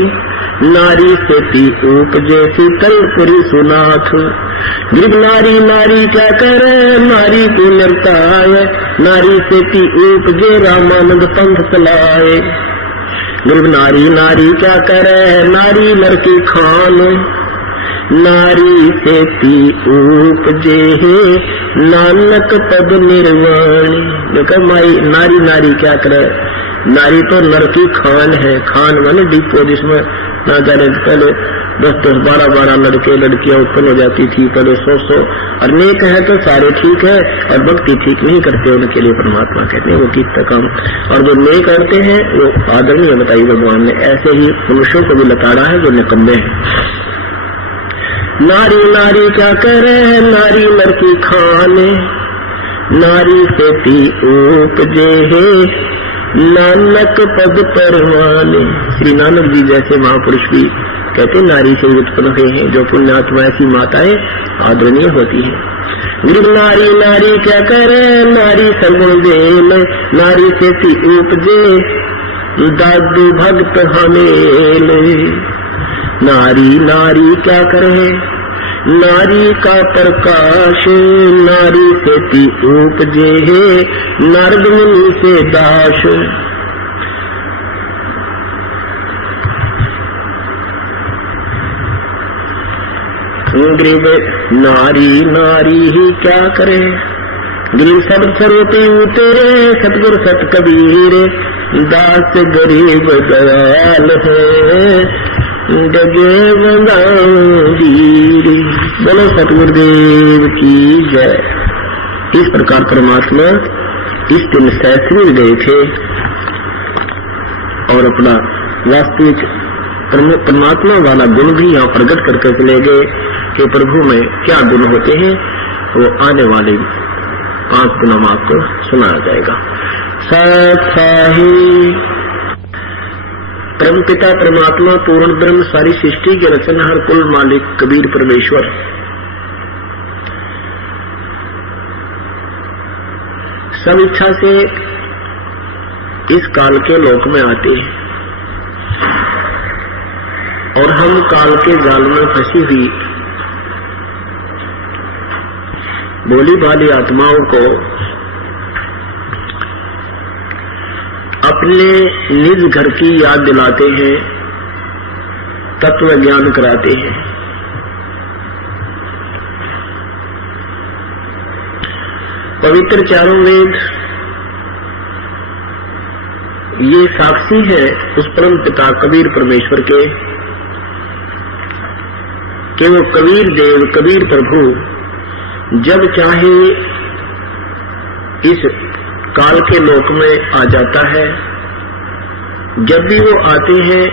नारी से ती उपजे शीतलपुरी सुनाथ। गरीब नारी नारी क्या करे, नारी को नृताय। नारी से ती उपजे रामानंद पंथ चलाए। गरीब नारी नारी क्या करे, नारी नर की खान। नारी से ती उपजे नानक पद निर्वाण। देखो माई नारी नारी क्या करे, नारी तो नर की खान है। खान माने डिपो, जिसमें ना जाने पहले 10-10, 12-12 लड़के लड़कियां उत्पन्न हो जाती थी, पहले 100-100। और नेक है तो सारे ठीक है, और भक्ति ठीक नहीं करते उनके लिए परमात्मा कहते हैं वो कितना काम। और जो नेक करते हैं वो आदरणीय बताई भगवान ने। ऐसे ही मनुष्यों को भी लताड़ा है जो निकम्मे हैं। नारी नारी क्या करे, नारी नर की खान। नारी से ती उपजे नानक पद परवाने। श्री नानक जी जैसे महापुरुष भी कहते नारी से उत्पन्न हुए हैं। जो पुण्यात्मा ऐसी माताएं आदरणीय होती है। गरीब नारी नारी क्या करे, नारी सर्वगुण देन। नारी से ती उपजे दादू भक्त हमेल। नारी नारी क्या करे, नारी का प्रकाश। नारी से ती उपजे नारद मुनि से दास। गरीब नारी नारी ही क्या करे, गरीब सब सर्वती उतरे। सतगुरु सत कबीर दास गरीब दयाल है। डगे वीर। बोलो सतगुरुदेव की जय। इस प्रकार परमात्मा इस दिन सहस्री गए थे और अपना वास्तविक परमात्मा वाला गुण भी यहाँ प्रकट करके चले गए कि प्रभु में क्या गुण होते हैं। वो आने वाले 5 दिनों में आपको सुनाया जाएगा। सत्साही परमपिता परमात्मा पूर्ण ब्रह्म सारी सृष्टि के रचनहार कुल मालिक कबीर परमेश्वर सब इच्छा से इस काल के लोक में आते हैं और हम काल के जाल में फंसी हुई भोली भाली आत्माओं को अपने निज घर की याद दिलाते हैं, तत्व ज्ञान कराते हैं। पवित्र चारों वेद ये साक्षी है उस परम पिता कबीर परमेश्वर के कि वो कबीर देव कबीर प्रभु जब चाहे इस काल के लोक में आ जाता है। जब भी वो आते हैं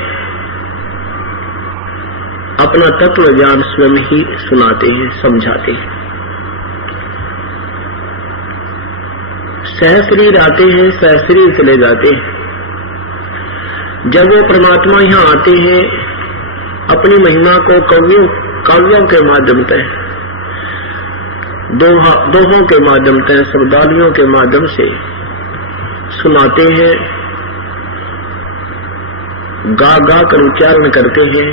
अपना तत्व ज्ञान स्वयं ही सुनाते हैं, समझाते हैं। सहशरीर आते हैं, सहशरीर चले जाते हैं। जब वो परमात्मा यहाँ आते हैं अपनी महिमा को काव्यों के माध्यम से, दोहों के माध्यम से, शब्दावलियों के माध्यम से सुनाते हैं, गा गा कर उच्चारण करते हैं।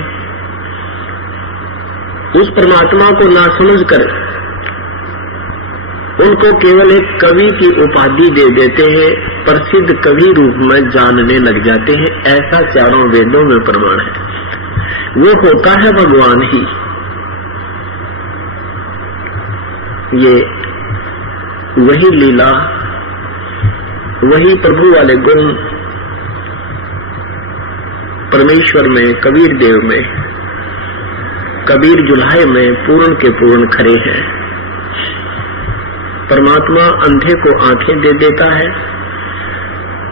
उस परमात्मा को ना समझकर उनको केवल एक कवि की उपाधि दे देते हैं, प्रसिद्ध कवि रूप में जानने लग जाते हैं। ऐसा चारों वेदों में प्रमाण है। वो होता है भगवान ही। ये वही लीला, वही प्रभु वाले गुण परमेश्वर में, कबीर देव में, कबीर जुल्हाए में पूर्ण के पूर्ण खरे हैं। परमात्मा अंधे को आंखें दे देता है,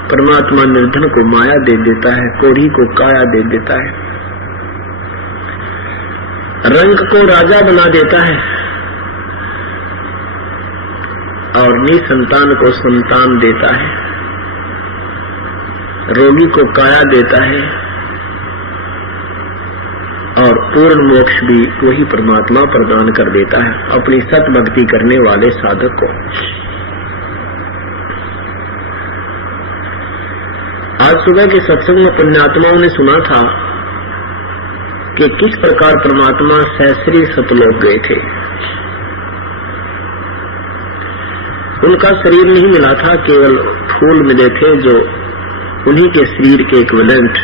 परमात्मा निर्धन को माया दे देता है, कोढ़ी को काया दे देता है, रंग को राजा बना देता है और निसंतान को संतान देता है, रोगी को काया देता है और पूर्ण मोक्ष भी वही परमात्मा प्रदान कर देता है अपनी सत भक्ति करने वाले साधक को। आज सुबह के सत्संग में पुण्यात्माओं ने सुना था कि किस प्रकार परमात्मा सहस्री सतलोक गए थे। उनका शरीर नहीं मिला था, केवल फूल मिले थे जो उन्हीं के शरीर के इक्विवेलेंट,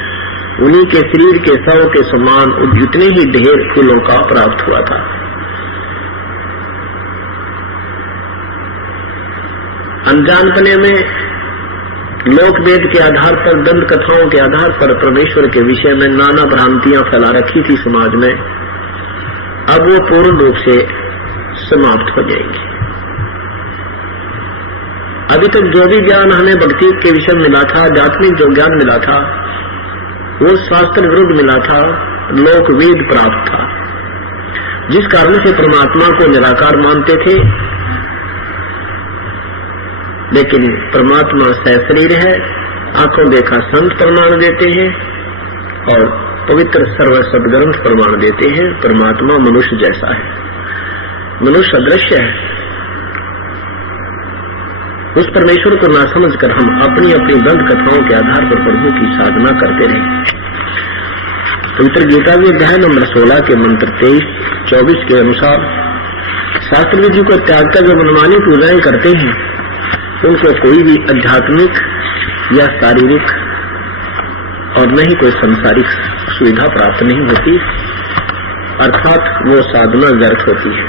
उन्हीं के शरीर के सौ के समान जितने ही ढेर फूलों का प्राप्त हुआ था। अनजानपने में लोक वेद के आधार पर, दंत कथाओं के आधार पर परमेश्वर के विषय में नाना भ्रांतियां फैला रखी थी समाज में। अब वो पूर्ण रूप से समाप्त हो जाएंगी। अभी तक जो भी ज्ञान हमें भक्ति के विषय में मिला था, आध्यात्मिक जो ज्ञान मिला था, वो शास्त्र विरुद्ध मिला था, लोक वेद प्राप्त था, जिस कारण से परमात्मा को निराकार मानते थे। लेकिन परमात्मा सहशरीर है, आंखों देखा संत प्रमाण देते हैं और पवित्र सर्व सद्ग्रंथ प्रमाण देते हैं। परमात्मा मनुष्य जैसा है, मनुष्य अदृश्य है। उस परमेश्वर को ना समझकर हम अपनी अपनी दंत कथाओं के आधार पर प्रभु की साधना करते रहे। पवित्र गीता के अध्याय नंबर 16 के मंत्र 23-24 के अनुसार शास्त्र विधि को त्याग कर जो मनमानी पूजाएं करते हैं उनको कोई भी आध्यात्मिक या शारीरिक और न ही कोई संसारिक सुविधा प्राप्त नहीं होती, अर्थात वो साधना व्यर्थ होती है।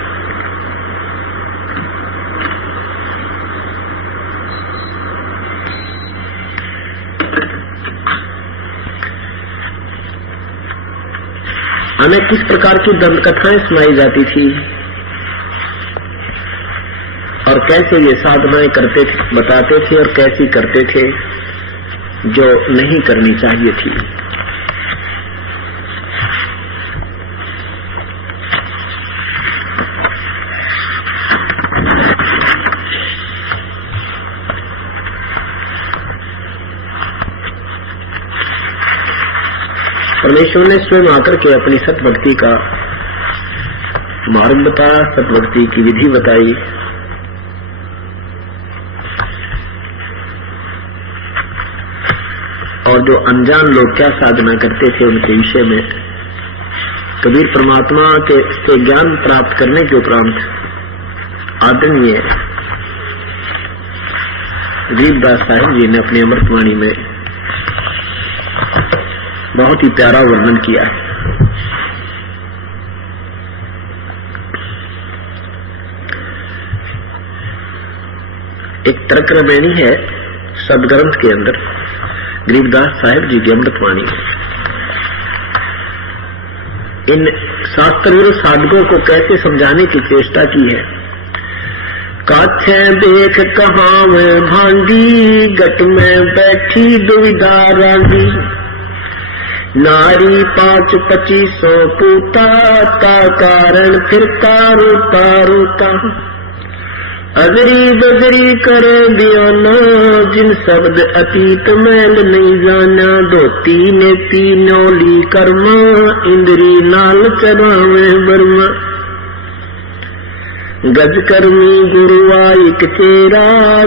हमें किस प्रकार की दंत कथाएं सुनाई जाती थी और कैसे ये साधनाएं करते थे, बताते थे, और कैसी करते थे जो नहीं करनी चाहिए थी। परमेश्वर ने स्वयं आकर के अपनी सतभक्ति का मार्ग बताया, सतभक्ति की विधि बताई। और जो अनजान लोग क्या साधना करते थे उनके विषय में कबीर परमात्मा के से ज्ञान प्राप्त करने के उपरांत आदरणीय गरीबदास साहिब जी ने अपनी अमृतवाणी में बहुत ही प्यारा वर्णन किया है। एक तर्करमैनी है सदग्रंथ के अंदर गरीबदास साहिब जी की अमृतवाणी। इन शास्त्रीय साधकों को कैसे समझाने की चेष्टा की है। काछे देख कहाँ में भांगी, गट में बैठी दुविधा रांगी। नारी 5-25 पूता, ता कारण फिर रोता रोता। अजरी बजरी करे बयाना, जिन शब्द अतीत मैल नहीं जाना। धोती नेती न्योली कर्मा, इंद्री नाल चरावे बर्मा। गज कर्मी गुरुआई कचेरा,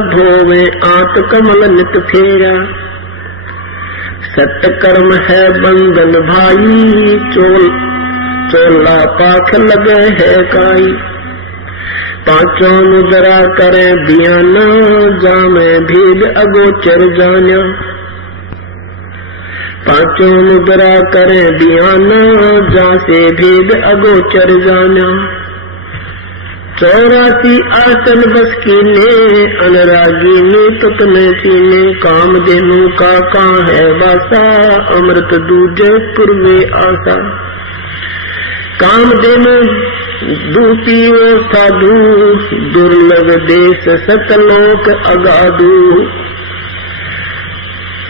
धोवे आत कमल नित फेरा। सत्य कर्म है बंधन भाई, चोला पाख लगे है काई। पांचों मुद्रा करे बियाना, जामे भेद अगोचर जाना। पांचों मुद्रा करे बियाना, जा से भेद अगोचर जाना। 84 आसन बस कीने, अनुरागी ने तुतने चीने। काम देनु का है वासा, अमृत दूजे पूर्वे आशा। काम देनु दूती वो साधु, दुर्लभ देश सतलोक अगाधु।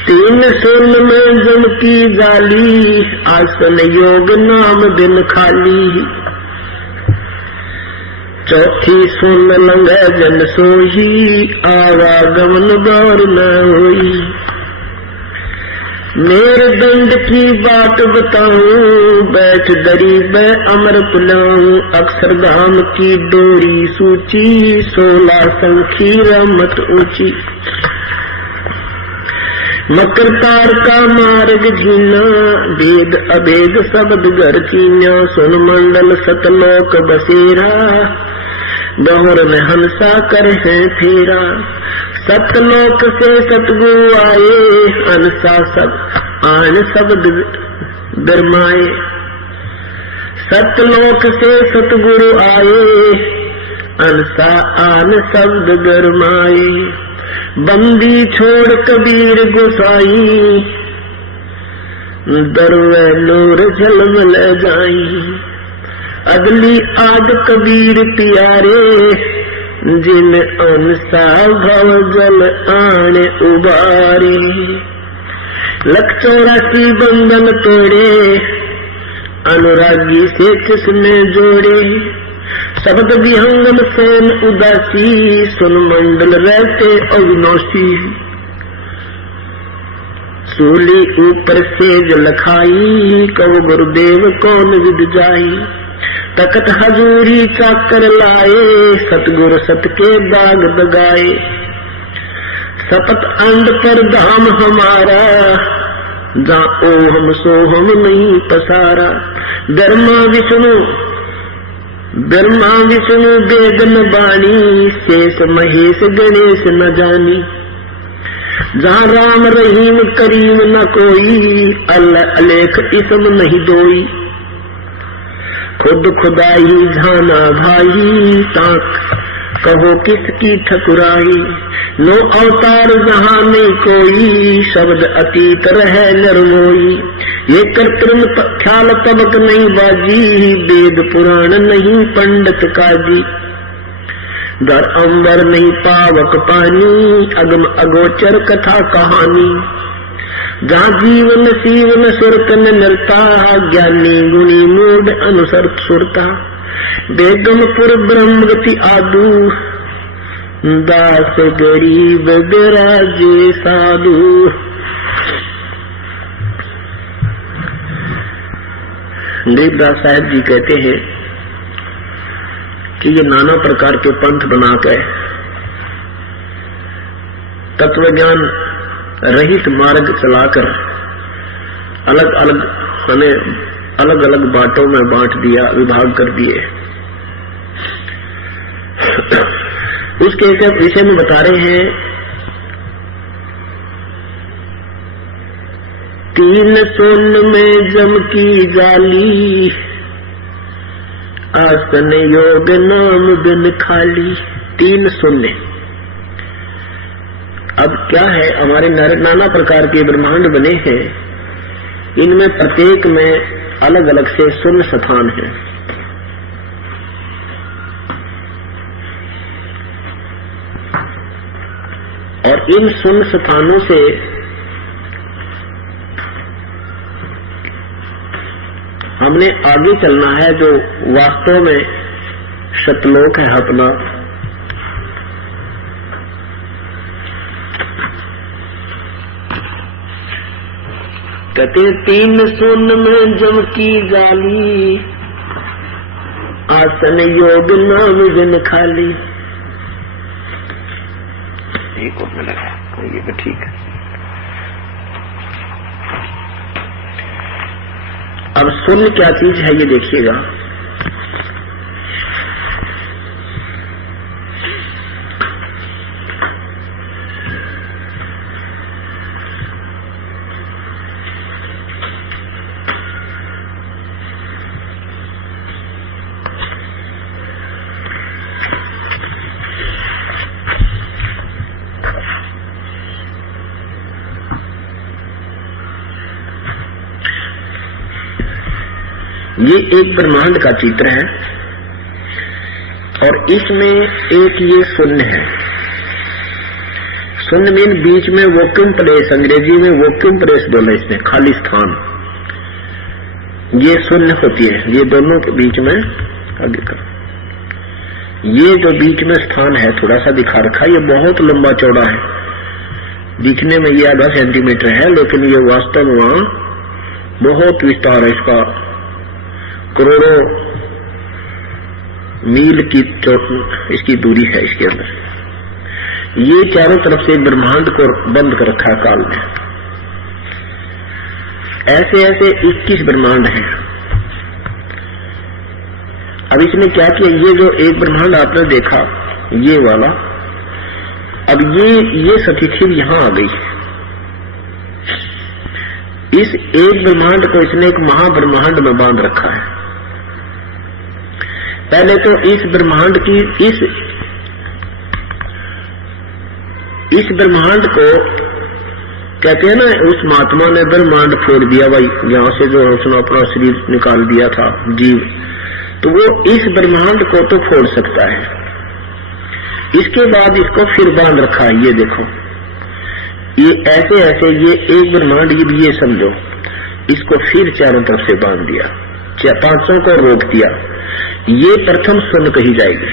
3 सोन में जम की जाली, आसन योग नाम दिन खाली। चौथी सुन लंघे जन सोही, आवागमन गौर न होई। मेरे दंड की बात बताऊं, बैठ दरी बै अमर पुलाऊं। अक्षर धाम की डोरी सूची, 16 संखी रमत ऊंची। मकर तार का मार्ग जीना, वेद अभेद शब्द घर चीना। सुन मंडल सतलोक बसेरा, दोहर में हंसा कर है फेरा। सतलोक से सतगुरु आए, हंसा सब आन शब्द बिरमाए। सतलोक से सतगुरु आए, हंसा आन शब्द बिरमाए। बंदी छोड़ कबीर गोसाई, दरवे नूर झलमल जाई। अगली आद कबीर प्यारे, जिन अनसा भव जल आने उबारे। 184 बंधन तोड़े, अनुरागी से किसने जोड़े। शब्द विहंगम सेन उदासी, सुन मंडल रहते अविनाशी। सूली ऊपर सेज लखाई, कव गुरुदेव कौन विद जाई। तकत हजूरी चाकर लाए, सतगुरु सत के बाग दगाए। सपत अंड पर धाम हमारा, जा ओहम सोहम नहीं पसारा। ब्रह्मा विष्णु वेद न बाणी, शेष महेश गणेश न जानी। जहाँ राम रहीम करीम न कोई, अल्लाह अलेख इसम नहीं दोई। खुद खुदाई जाना भाई, ताक कहो किसकी ठकुराई। 9 अवतार जहाँ में कोई, शब्द अतीत रहे नरमोई। ये कृत्रिम ख्याल तबक नहीं बाजी, वेद पुराण नहीं पंडित काजी। धर अंबर नहीं पावक पानी, अगम अगोचर कथा कहानी। जहाँ जीवन सीवन सुरतन मिलता, ज्ञानी गुणी मूड अनुसर सुरता। बेगमपुर ब्रह्मगति आदू, दास गरीब बिराजे साधु। देवदास साहब जी कहते हैं कि ये नाना प्रकार के पंथ बनाकर तत्वज्ञान रहित मार्ग चलाकर अलग अलग हमें अलग अलग बातों में बांट दिया, विभाग कर दिए। उसके विषय में बता रहे हैं, तीन सोन में जम की जाली, आसन योग नाम बिन खाली। तीन शून्य। अब क्या है, हमारे नाना प्रकार के ब्रह्मांड बने हैं, इनमें प्रत्येक में अलग अलग से शून्य स्थान है। और इन शून्य स्थानों से हमने आगे चलना है, जो वास्तव में सतलोक है अपना। कहते तीन सुन में जम की जाली, आसन योग नाम बिन खाली। एक और में लगा, ये तो ठीक है। अब शून्य क्या चीज है ये देखिएगा। ये एक ब्रह्मांड का चित्र है और इसमें एक ये शून्य है। शून्य मीन बीच में वैक्यूम प्लेस, अंग्रेजी में वैक्यूम प्लेस बोले इसमें, खाली स्थान। ये शून्य होती है, ये दोनों के बीच में आगे कर। ये जो बीच में स्थान है थोड़ा सा दिखा रखा, ये बहुत लंबा चौड़ा है। दिखने में ये आधा सेंटीमीटर है, लेकिन ये वास्तव में वहां बहुत विस्तार है इसका। करोड़ों मील की इसकी दूरी है इसके अंदर। ये चारों तरफ से ब्रह्मांड को बंद कर रखा है काल में। ऐसे ऐसे 21 ब्रह्मांड हैं। अब इसने क्या किया, ये जो एक ब्रह्मांड आपने देखा ये वाला, अब ये सतिथिव यहां आ गई। इस एक ब्रह्मांड को इसने एक महाब्रह्मांड में बांध रखा है। पहले तो इस ब्रह्मांड की इस ब्रह्मांड को कहते हैं ना, उस महात्मा ने ब्रह्मांड फोड़ दिया भाई, यहां से जो उसने अपना शरीर निकाल दिया था जीव, तो वो इस ब्रह्मांड को तो फोड़ सकता है। इसके बाद इसको फिर बांध रखा है। ये देखो, ये ऐसे ऐसे ये एक ब्रह्मांड, ये समझो, इसको फिर चारों तरफ से बांध दिया, 500 को रोक दिया। ये प्रथम सुन कही जाएगी।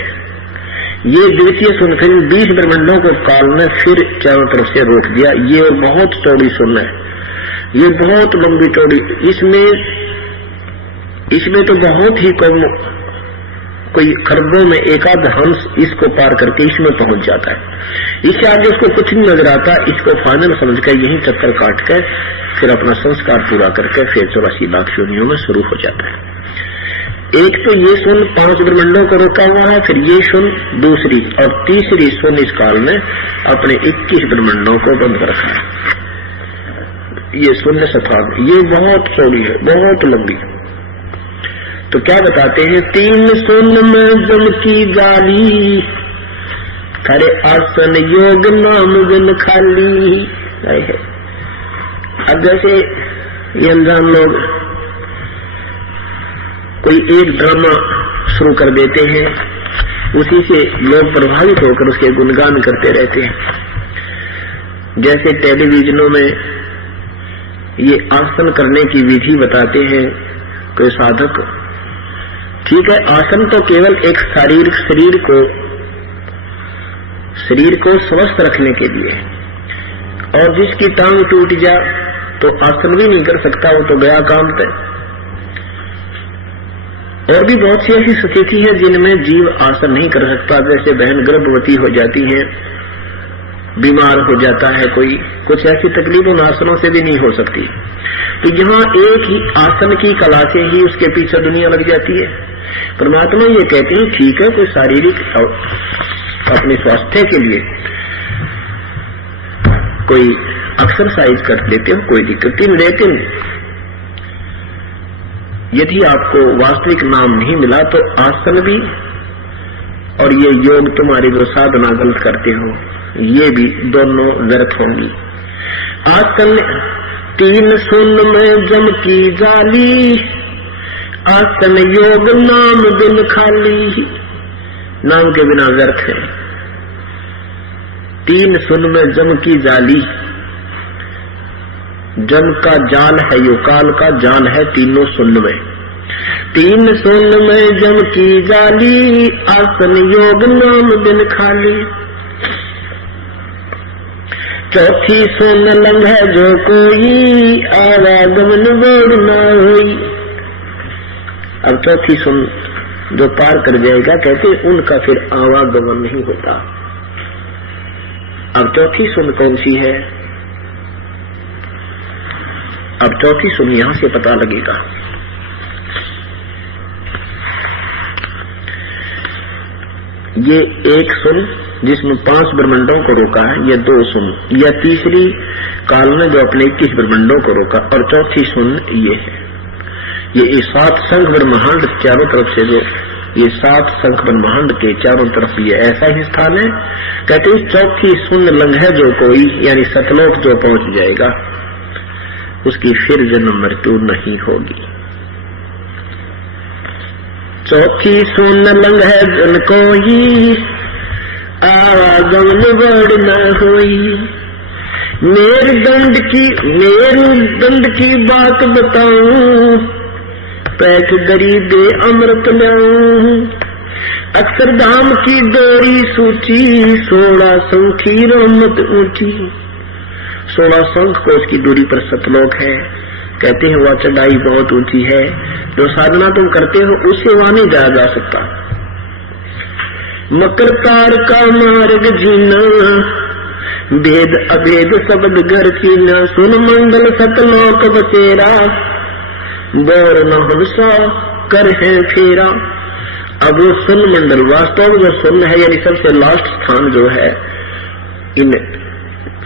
ये द्वितीय सुन कही, 20 ब्रह्मांडों को काल ने फिर चारों तरफ से रोक दिया। ये बहुत चौड़ी सुन है, ये बहुत लंबी चौड़ी। इसमें तो बहुत ही कम, कोई खरबों में एकाध हंस इसको पार करके इसमें पहुंच जाता है। इससे आगे उसको कुछ नहीं नजर आता। इसको फाइनल समझकर यही चक्कर काट कर फिर अपना संस्कार पूरा करके फिर 84 लाख योनियों में शुरू हो जाता है। एक तो ये सुन 5 ब्रह्मांडों को रोका हुआ है, फिर ये सुन दूसरी और तीसरी सुन इस काल में अपने 21 ब्रह्मांडों को बंद कर रखा है। ये शून्य स्थान, ये बहुत चौड़ी है, बहुत लंबी। तो क्या बताते हैं, तीन शून्य में जम की जाली, खड़े आसन योग नाम बिन खाली। अब जैसे ये अनजान लोग कोई एक ड्रामा शुरू कर देते हैं उसी से लोग प्रभावित होकर उसके गुणगान करते रहते हैं। जैसे टेलीविजनों में ये आसन करने की विधि बताते हैं कोई साधक, ठीक है, आसन तो केवल एक शरीर को स्वस्थ रखने के लिए, और जिसकी टांग टूट जाए तो आसन भी नहीं कर सकता, वो तो गया काम पे। और भी बहुत सी ऐसी स्थिति है जिनमें जीव आसन नहीं कर सकता, जैसे बहन गर्भवती हो जाती है, बीमार हो जाता है कोई, कुछ ऐसी तकलीफ उन आसनों से भी नहीं हो सकती। तो यहाँ एक ही आसन की कला से ही उसके पीछे दुनिया लग जाती है। परमात्मा ये कहते हैं ठीक है, कोई शारीरिक अपने स्वास्थ्य के लिए कोई एक्सरसाइज कर लेते हो, कोई दिक्कत नहीं, लेकिन यदि आपको वास्तविक नाम नहीं मिला तो आसन भी और ये योग तुम्हारी जो साधना गलत करते हो ये भी दोनों व्यर्थ होंगी। आसन 3 सुन में जम की जाली, आसन योग नाम बिन खाली, नाम के बिना व्यर्थ है। 3 सुन में जम की जाली, जम का जाल है, यो काल का जाल है तीनों सुन में। 3 सुन में जम की जाली, आसन योग नाम बिन खाली। चौथी सुन लंघ है जो कोई, आवागमन बोल न होई। अब चौथी सुन जो पार कर जाएगा, कहते उनका फिर आवागमन नहीं होता। अब चौथी सुन कौन सी है? अब चौथी सुन यहां से पता लगेगा। ये एक सुन जिसमें 5 ब्रह्मंडों को रोका है, ये 2 सुन, या तीसरी काल में जो अपने 21 ब्रह्मंडों को रोका, और चौथी सुन ये है। ये 7 संख ब्रह्मांड चारों तरफ से जो ये 7 संख ब्रह्मांड के चारों तरफ ये ऐसा ही स्थान है। कहते हैं चौथी सुन लंघे जो कोई, यानी सतलोक जो पहुंच जाएगा उसकी फिर जन्म मृत्यु नहीं होगी। चौथी सुन लंघे जन कोई, आवागमन बड़ न होई। मेरुदंड की बात बताऊं, पैठ गरीबे अमृत लाऊं। अक्षरधाम की डोरी सूची, 16 संखी रोमत ऊंची। 16 संख को उसकी दूरी पर सतलोक है। कहते हैं वह चढ़ाई बहुत ऊंची है, जो साधना तुम करते हो उससे वहां नहीं जाया जा सकता। मकर तार का मार्ग जीना, भेद अभेद शब्द घर कीना। सुन मंगल सतलोक बसेरा, बोर न हंसा कर है फेरा। अब वो सुन मंडल वास्तव में जो सुन है, यानी सबसे लास्ट स्थान जो है इन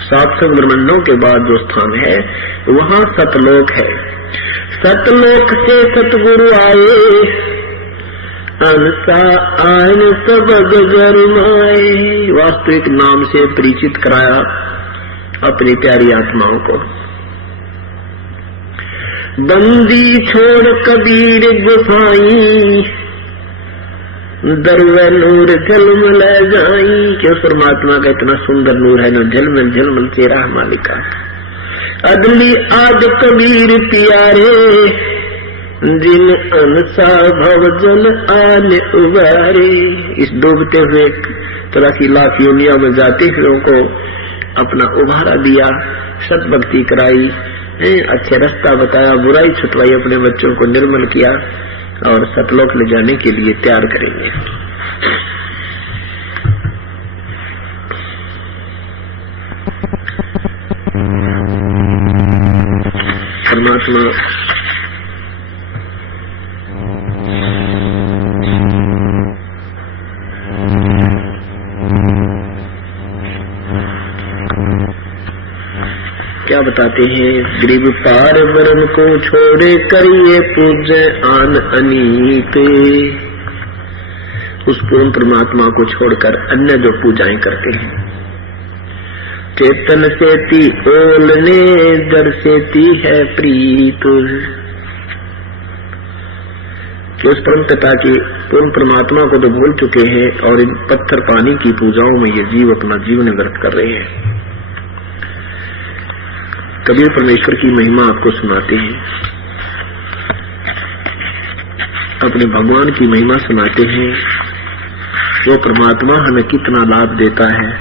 7 संख ब्रह्मंडों के बाद जो स्थान है वहां सतलोक है। सतलोक से सतगुरु आए, अनसा आन सब गजरमाए। वास्तविक नाम से परिचित कराया अपनी प्यारी आत्माओं को। बंदी छोड़ कबीर गुसाई, दरवे नूर झलमल जाई। क्यों परमात्मा का इतना सुंदर नूर है, न झलमल झलमल तेरा मालिका। अदली आद कबीर प्यारे, जिन अनसा भव जल आन उबारे। इस डूबते हुए 83 लाख योनियों में जाते हुए को अपना उभारा दिया, सतभक्ति कराई, अच्छे रास्ता बताया, बुराई छुटवाई, अपने बच्चों को निर्मल किया और सतलोक ले जाने के लिए तैयार करेंगे। परमात्मा क्या बताते हैं? गरीब पार ब्रह्म को छोड़े, करिए पूज्य आन अनीत। उस पूर्ण परमात्मा को छोड़कर अन्य जो पूजाएं करते हैं। चेतन सेती ओलने, जड़ सेती है प्रीत। कि उस परम पिता की पूर्ण परमात्मा को तो भूल चुके हैं और इन पत्थर पानी की पूजाओं में ये जीव अपना जीवन व्यर्थ कर रहे हैं। कबीर परमेश्वर की महिमा आपको सुनाते हैं, अपने भगवान की महिमा सुनाते हैं, वो परमात्मा हमें कितना लाभ देता है।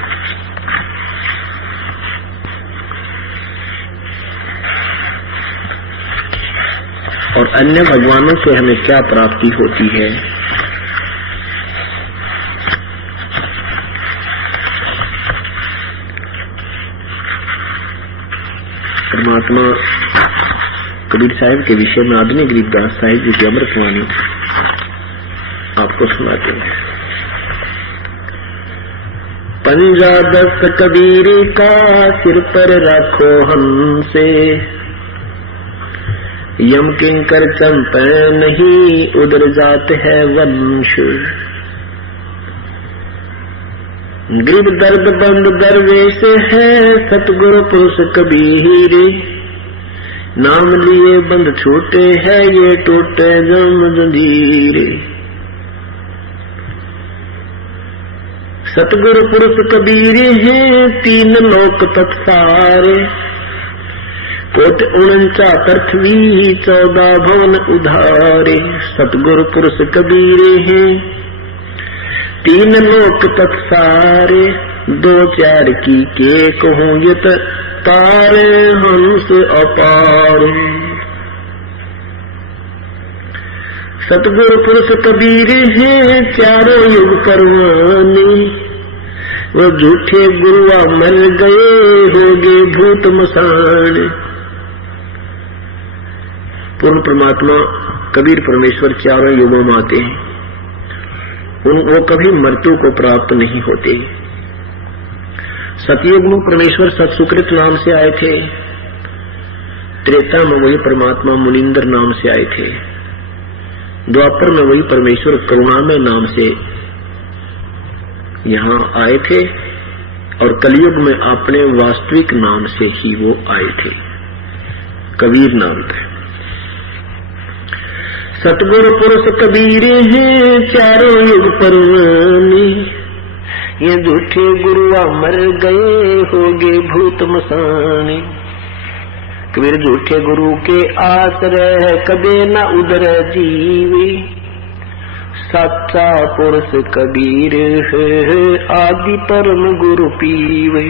और अन्य भगवानों से हमें क्या प्राप्ति होती है। परमात्मा कबीर साहिब के विषय में आदरणीय गरीबदास साहिब जी की अमृतवाणी आपको सुनाते हैं। पंजा दस्त कबीर का सिर पर रखो हमसे, यम किंकर चंपे नहीं उधर जात है वंश। गरीब दर्द बंद दरवेश है सतगुरु पुरुष कबीर, नाम लिए बंद छूटे है ये टूटे जम जंजीर। सतगुरु पुरुष कबीर है तीन लोक तत्सारे, कोट 49 पृथ्वी 14 भवन उधारे। सतगुरु पुरुष कबीर हैं तीन लोक तत्सारे, 2 4 की के कहूँ यत तारे हंस अपार। सतगुरु पुरुष कबीर हैं चारों युग परवाने, वो झूठे गुरुआ मर गए होगे भूत मसान। पूर्ण परमात्मा कबीर परमेश्वर चारों युगों में आते हैं, वो कभी मृत्यु को प्राप्त नहीं होते। सतयुग में परमेश्वर सत्सुकृत नाम से आए थे, त्रेता में वही परमात्मा मुनिंदर नाम से आए थे, द्वापर में वही परमेश्वर करुणामय नाम से यहाँ आए थे, और कलयुग में अपने वास्तविक नाम से ही वो आए थे, कबीर नाम पे। सतगुरु पुरुष कबीर हैं चारों युग परवाने, ये झूठे गुरुआ मर गए होगे भूत मसाने। कबीर झूठे गुरु के आश्रय कदे न उदर जीवे, सच्चा पुरुष कबीर है आदि परम गुरु पीवे।